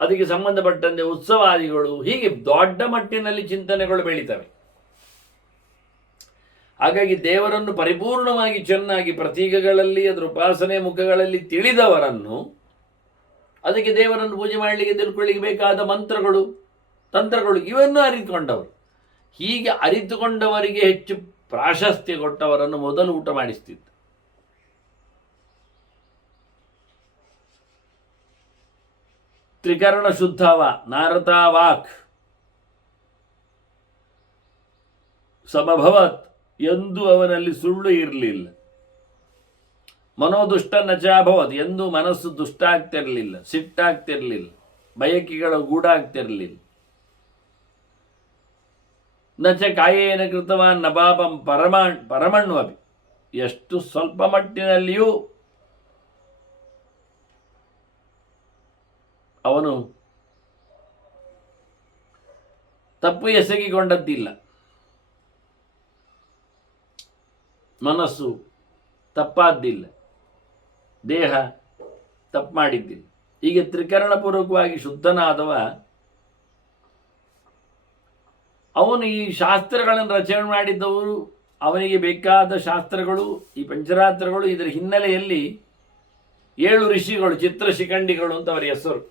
ಅದಕ್ಕೆ ಸಂಬಂಧಪಟ್ಟಂತೆ ಉತ್ಸವಾದಿಗಳು, ಹೀಗೆ ದೊಡ್ಡ ಮಟ್ಟಿನಲ್ಲಿ ಚಿಂತನೆಗಳು ಬೆಳೀತವೆ. ಹಾಗಾಗಿ ದೇವರನ್ನು ಪರಿಪೂರ್ಣವಾಗಿ ಚೆನ್ನಾಗಿ ಪ್ರತೀಕಗಳಲ್ಲಿ, ಅದರ ಉಪಾಸನೆ ಮುಖಗಳಲ್ಲಿ ತಿಳಿದವರನ್ನು, ಅದಕ್ಕೆ ದೇವರನ್ನು ಪೂಜೆ ಮಾಡಲಿಕ್ಕೆ ತಿಳ್ಕೊಳ್ಳಿಕ್ಕೆ ಬೇಕಾದ ಮಂತ್ರಗಳು, ತಂತ್ರಗಳು ಇವನ್ನು ಅರಿತುಕೊಂಡವರು. ಹೀಗೆ ಅರಿತುಕೊಂಡವರಿಗೆ ಹೆಚ್ಚು ಪ್ರಾಶಸ್ತ್ಯ ಕೊಟ್ಟವರನ್ನು ಮೊದಲು ಊಟ ಮಾಡಿಸ್ತಿದ್ದ. ತ್ರಿಕರಣ ಶುದ್ಧವ ನಾರತ ವಾಕ್ ಸಮಭವತ್, ಎಂದೂ ಅವನಲ್ಲಿ ಸುಳ್ಳು ಇರಲಿಲ್ಲ. ಮನೋದುಷ್ಟ ನಚಾಭವತ್, ಎಂದೂ ಮನಸ್ಸು ದುಷ್ಟ ಆಗ್ತಿರಲಿಲ್ಲ, ಸಿಟ್ಟಾಗ್ತಿರಲಿಲ್ಲ, ಬಯಕೆಗಳು ಗೂಡಾಗ್ತಿರಲಿಲ್ಲ. ನಚ ಕಾಯೇನ ಕೃತವಾನ್ ನಪಾಪಂ ಪರಮಣ್ವಪಿ, ಎಷ್ಟು ಸ್ವಲ್ಪ ಮಟ್ಟಿನಲ್ಲಿಯೂ ಅವನು ತಪ್ಪು ಎಸಗಿಕೊಂಡದ್ದಿಲ್ಲ, ಮನಸ್ಸು ತಪ್ಪಾದ್ದಿಲ್ಲ, ದೇಹ ತಪ್ಪು ಮಾಡಿದ್ದಿಲ್ಲ. ಹೀಗೆ ತ್ರಿಕರಣಪೂರ್ವಕವಾಗಿ ಶುದ್ಧನಾದವ ಅವನು ಈ ಶಾಸ್ತ್ರಗಳನ್ನು ರಚನೆ ಮಾಡಿದ್ದವರು, ಅವನಿಗೆ ಬೇಕಾದ ಶಾಸ್ತ್ರಗಳು, ಈ ಪಂಚರಾತ್ರಗಳು, ಇದರ ಹಿನ್ನೆಲೆಯಲ್ಲಿ 7 ಋಷಿಗಳು, ಚಿತ್ರ ಶಿಖಂಡಿಗಳು ಅಂತ ಅವರ ಹೆಸರು.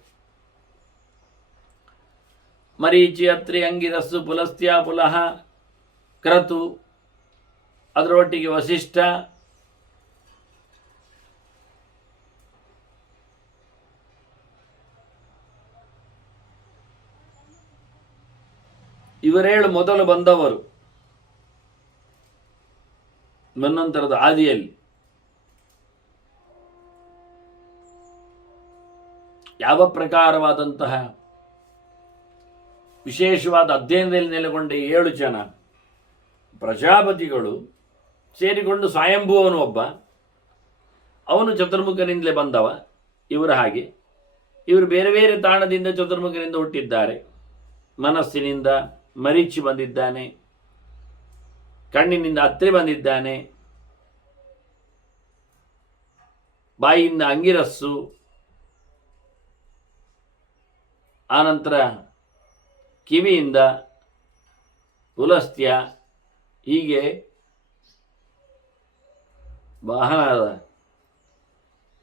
ಮರೀಚಿ, ಅತ್ರಿ, ಅಂಗಿರಸ್ಸು, ಪುಲಸ್ತ್ಯ, ಪುಲಹ, ಕ್ರತು, ಅದರೊಟ್ಟಿಗೆ ವಸಿಷ್ಠ, ಇವರೇಳು ಮೊದಲು ಬಂದವರು ಮನ್ವಂತರದ ಆದಿಯಲ್ಲಿ. ಯಾವ ಪ್ರಕಾರವಾದಂತಹ ವಿಶೇಷವಾದ ಅಧ್ಯಯನದಲ್ಲಿ ನೆಲೆಗೊಂಡ 7 ಜನ ಪ್ರಜಾಪತಿಗಳು ಸೇರಿಕೊಂಡು ಸ್ವಯಂಭುವನು ಒಬ್ಬ, ಅವನು ಚತುರ್ಮುಖನಿಂದಲೇ ಬಂದವ. ಇವರ ಹಾಗೆ ಇವರು ಬೇರೆ ಬೇರೆ ತಾಣದಿಂದ ಚತುರ್ಮುಖನಿಂದ ಹುಟ್ಟಿದ್ದಾರೆ. ಮನಸ್ಸಿನಿಂದ ಮರೀಚಿ ಬಂದಿದ್ದಾನೆ, ಕಣ್ಣಿನಿಂದ ಅತ್ರಿ ಬಂದಿದ್ದಾನೆ, ಬಾಯಿಯಿಂದ ಅಂಗಿರಸ್ಸು, ಆನಂತರ ಕಿವಿಯಿಂದ ಪುಲಸ್ತ್ಯ, ಹೀಗೆ ವಾಹನದ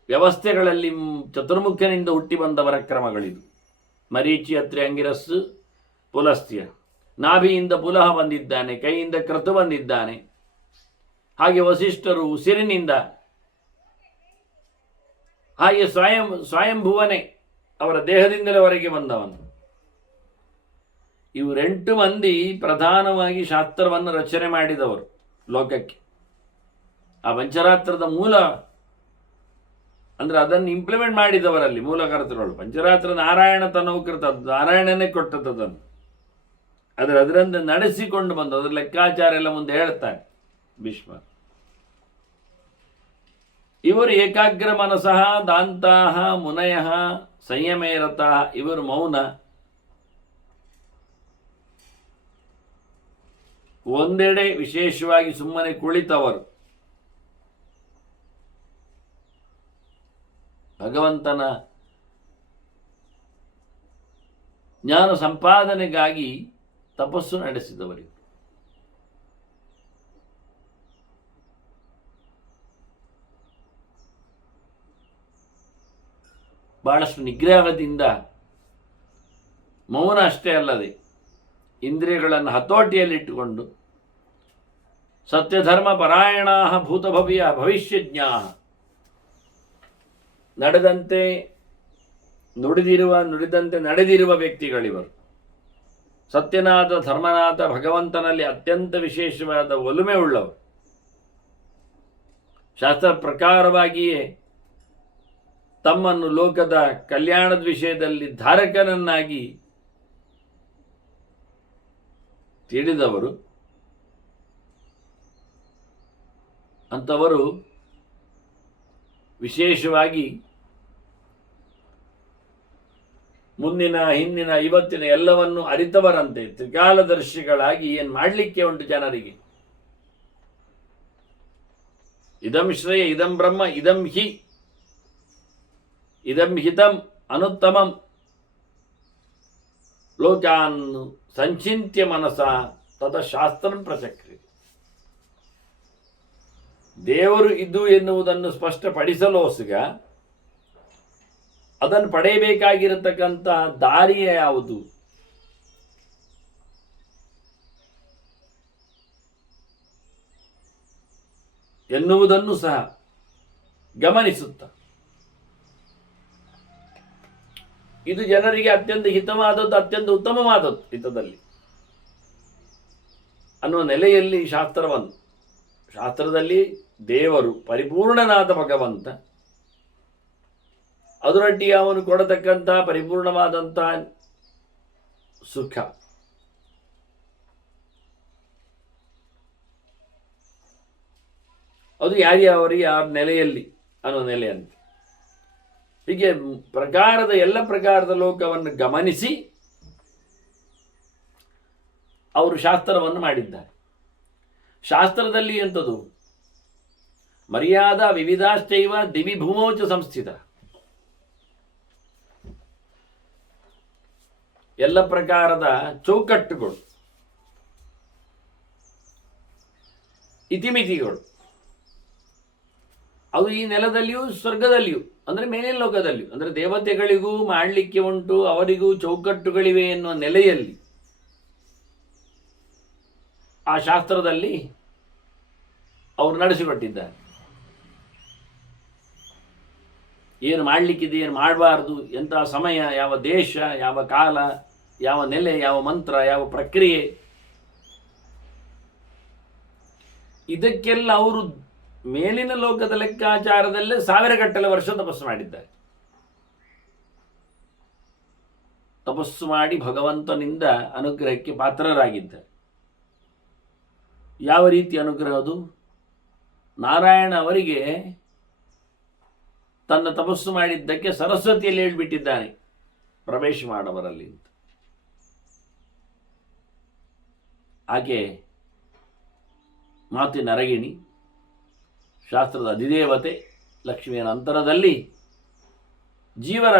ವ್ಯವಸ್ಥೆಗಳಲ್ಲಿ ಚತುರ್ಮುಖನಿಂದ ಹುಟ್ಟಿ ಬಂದವರ ಕ್ರಮಗಳಿದು. ಮರೀಚಿ, ಅತ್ರಿ, ಅಂಗಿರಸ್ಸು, ಪುಲಸ್ತ್ಯ. ನಾಭಿಯಿಂದ ಪುಲಹ ಬಂದಿದ್ದಾನೆ, ಕೈಯಿಂದ ಕ್ರತು ಬಂದಿದ್ದಾನೆ. ಹಾಗೆ ವಸಿಷ್ಠರು ಉಸಿರಿನಿಂದ, ಹಾಗೆ ಸ್ವಯಂಭುವನೆ ಅವರ ದೇಹದಿಂದಲೇ ಹೊರಗೆ ಬಂದವನು. ಇವರು 8 ಮಂದಿ ಪ್ರಧಾನವಾಗಿ ಶಾಸ್ತ್ರವನ್ನು ರಚನೆ ಮಾಡಿದವರು ಲೋಕಕ್ಕೆ. ಆ ಪಂಚರಾತ್ರದ ಮೂಲ ಅಂದರೆ ಅದನ್ನು ಇಂಪ್ಲಿಮೆಂಟ್ ಮಾಡಿದವರಲ್ಲಿ ಮೂಲಕರ್ತರುಗಳು. ಪಂಚರಾತ್ರ ನಾರಾಯಣ ತನವು ಕೃತ, ನಾರಾಯಣನೇ ಕೊಟ್ಟದ್ದನ್ನು. ಆದರೆ ಅದರಿಂದ ನಡೆಸಿಕೊಂಡು ಬಂದು ಅದರ ಲೆಕ್ಕಾಚಾರ ಎಲ್ಲ ಮುಂದೆ ಹೇಳ್ತಾರೆ ಭೀಷ್ಮ. ಇವರು ಏಕಾಗ್ರ ಮನಸಃ ದಾಂತಾಹ ಮುನಯ ಸಂಯಮೇರತಃ. ಇವರು ಮೌನ, ಒಂದೆಡೆ ವಿಶೇಷವಾಗಿ ಸುಮ್ಮನೆ ಕುಳಿತವರು. ಭಗವಂತನ ಜ್ಞಾನ ಸಂಪಾದನೆಗಾಗಿ ತಪಸ್ಸು ನಡೆಸಿದವರಿಗೆ. ಬಹಳಷ್ಟು ನಿಗ್ರಹದಿಂದ, ಮೌನ ಅಷ್ಟೇ ಅಲ್ಲದೆ ಇಂದ್ರಿಯಗಳನ್ನು ಹತೋಟಿಯಲ್ಲಿಟ್ಟುಕೊಂಡು ಸತ್ಯಧರ್ಮ ಪರಾಯಣ ಭೂತಭವ್ಯ ಭವಿಷ್ಯಜ್ಞಾ, ನಡೆದಂತೆ ನುಡಿದಂತೆ ನಡೆದಿರುವ ವ್ಯಕ್ತಿಗಳಿವರು. ಸತ್ಯನಾಥ ಧರ್ಮನಾಥ ಭಗವಂತನಲ್ಲಿ ಅತ್ಯಂತ ವಿಶೇಷವಾದ ಒಲುಮೆ ಉಳ್ಳವರು. ಶಾಸ್ತ್ರ ಪ್ರಕಾರವಾಗಿಯೇ ತಮ್ಮನ್ನು ಲೋಕದ ಕಲ್ಯಾಣದ ವಿಷಯದಲ್ಲಿ ಧಾರಕನನ್ನಾಗಿ ತಿಳಿದವರು. ಅಂಥವರು ವಿಶೇಷವಾಗಿ ಮುಂದಿನ ಹಿಂದಿನ ಇವತ್ತಿನ ಎಲ್ಲವನ್ನು ಅರಿತವರಂತೆ ತ್ರಿಕಾಲದರ್ಶಿಗಳಾಗಿ ಏನು ಮಾಡಲಿಕ್ಕೆ ಉಂಟು ಜನರಿಗೆ. ಇದಂ ಶ್ರೇಯ, ಇದಂ ಬ್ರಹ್ಮ, ಇದಂ ಹಿ, ಇದಂ ಹಿತಂ ಅನುತ್ತಮಂ ಲೋಕಾನ್ ಸಂಚಿತ್ಯ ಮನಸ ತದ ಶಾಸ್ತ್ರಂ ಪ್ರಚಕ್ರಿ. ದೇವರು ಇದು ಎನ್ನುವುದನ್ನು ಸ್ಪಷ್ಟಪಡಿಸಲೋಸುಗ ಅದನ್ನು ಪಡೆಯಬೇಕಾಗಿರತಕ್ಕಂಥ ದಾರಿಯ ಯಾವುದು, ಎನ್ನುವುದನ್ನು ಸಹ ಗಮನಿಸುತ್ತ ಇದು ಜನರಿಗೆ ಅತ್ಯಂತ ಹಿತವಾದದ್ದು, ಅತ್ಯಂತ ಉತ್ತಮವಾದದ್ದು ಹಿತದಲ್ಲಿ ಅನ್ನುವ ನೆಲೆಯಲ್ಲಿ ಶಾಸ್ತ್ರದಲ್ಲಿ ದೇವರು ಪರಿಪೂರ್ಣನಾದ ಭಗವಂತ, ಅದರೊಟ್ಟಿಗೆ ಅವನು ಕೊಡತಕ್ಕಂಥ ಪರಿಪೂರ್ಣವಾದಂಥ ಸುಖ, ಅದು ಯಾರ್ಯಾವರಿಗೆ ಯಾರ ನೆಲೆಯಲ್ಲಿ ಅನ್ನೋ ನೆಲೆಯಂತೆ. ಹೀಗೆ ಎಲ್ಲ ಪ್ರಕಾರದ ಲೋಕವನ್ನು ಗಮನಿಸಿ ಅವರು ಶಾಸ್ತ್ರವನ್ನು ಮಾಡಿದ್ದಾರೆ. ಶಾಸ್ತ್ರದಲ್ಲಿ ಎಂಥದು? ಮರ್ಯಾದಾ ವಿವಿಧಾಶ್ಚೈವ ದಿವಿ ಭೂಮೌಚ ಸಂಸ್ಥಿತ. ಎಲ್ಲ ಪ್ರಕಾರದ ಚೌಕಟ್ಟುಗಳು, ಇತಿಮಿತಿಗಳು ಅದು ಈ ನೆಲದಲ್ಲಿಯೂ ಸ್ವರ್ಗದಲ್ಲಿಯೂ, ಅಂದರೆ ಮೇಲಿನ ಲೋಕದಲ್ಲಿಯೂ, ಅಂದರೆ ದೇವತೆಗಳಿಗೂ ಮಾಡಲಿಕ್ಕೆ ಉಂಟು, ಅವರಿಗೂ ಚೌಕಟ್ಟುಗಳಿವೆ ಎನ್ನುವ ನೆಲೆಯಲ್ಲಿ ಆ ಶಾಸ್ತ್ರದಲ್ಲಿ ಅವರು ನಡೆಸಿಕೊಟ್ಟಿದ್ದಾರೆ. ಏನು ಮಾಡಲಿಕ್ಕಿದೆ, ಏನು ಮಾಡಬಾರ್ದು, ಎಂತಹ ಸಮಯ, ಯಾವ ದೇಶ, ಯಾವ ಕಾಲ, ಯಾವ ನೆಲೆ, ಯಾವ ಮಂತ್ರ, ಯಾವ ಪ್ರಕ್ರಿಯೆ, ಇದಕ್ಕೆಲ್ಲ ಅವರು ಮೇಲಿನ ಲೋಕದ ಲೆಕ್ಕಾಚಾರದಲ್ಲೇ 1000 ವರ್ಷ ತಪಸ್ಸು ಮಾಡಿದ್ದಾರೆ. ತಪಸ್ಸು ಮಾಡಿ ಭಗವಂತನಿಂದ ಅನುಗ್ರಹಕ್ಕೆ ಪಾತ್ರರಾಗಿದ್ದಾರೆ. ಯಾವ ರೀತಿ ಅನುಗ್ರಹ ಅದು? ನಾರಾಯಣ ಅವರಿಗೆ ತನ್ನ ತಪಸ್ಸು ಮಾಡಿದ್ದಕ್ಕೆ ಸರಸ್ವತಿಯಲ್ಲಿ ಹೇಳ್ಬಿಟ್ಟಿದ್ದಾನೆ, ಪ್ರವೇಶ ಮಾಡವರಲ್ಲಿ ಅಂತ. ಆಕೆ ಮಾತಿನ ಅರಗಿಣಿ, ಶಾಸ್ತ್ರದ ಅಧಿದೇವತೆ, ಲಕ್ಷ್ಮಿಯ ನಂತರದಲ್ಲಿ ಜೀವರ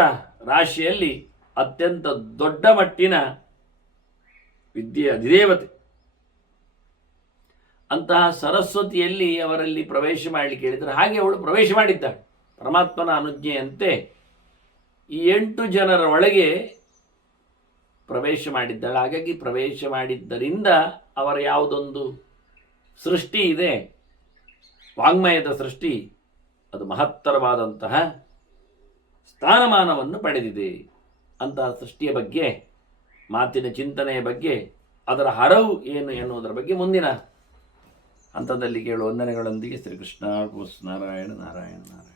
ರಾಶಿಯಲ್ಲಿ ಅತ್ಯಂತ ದೊಡ್ಡ ಮಟ್ಟಿನ ವಿದ್ಯೆಯ ಅಧಿದೇವತೆ. ಅಂತಹ ಸರಸ್ವತಿಯಲ್ಲಿ ಅವರಲ್ಲಿ ಪ್ರವೇಶ ಮಾಡಲಿಕ್ಕೆ ಹೇಳಿದರೆ ಹಾಗೆ ಅವಳು ಪ್ರವೇಶ ಮಾಡಿದ್ದಾಳೆ. ಪರಮಾತ್ಮನ ಅನುಜ್ಞೆಯಂತೆ ಈ 8 ಜನರ ಒಳಗೆ ಪ್ರವೇಶ ಮಾಡಿದ್ದಾಳೆ. ಹಾಗಾಗಿ ಪ್ರವೇಶ ಮಾಡಿದ್ದರಿಂದ ಅವರ ಯಾವುದೊಂದು ಸೃಷ್ಟಿ ಇದೆ, ವಾಂಗ್ಮಯದ ಸೃಷ್ಟಿ, ಅದು ಮಹತ್ತರವಾದಂತಹ ಸ್ಥಾನಮಾನವನ್ನು ಪಡೆದಿದೆ. ಅಂತಹ ಸೃಷ್ಟಿಯ ಬಗ್ಗೆ, ಮಾತಿನ ಚಿಂತನೆಯ ಬಗ್ಗೆ, ಅದರ ಹರವು ಏನು ಎನ್ನುವುದರ ಬಗ್ಗೆ ಮುಂದಿನ ಹಂತದಲ್ಲಿ ಕೇಳುವ ವಂದನೆಗಳೊಂದಿಗೆ ಶ್ರೀಕೃಷ್ಣ ನಾರಾಯಣ ನಾರಾಯಣ ನಾರಾಯಣ.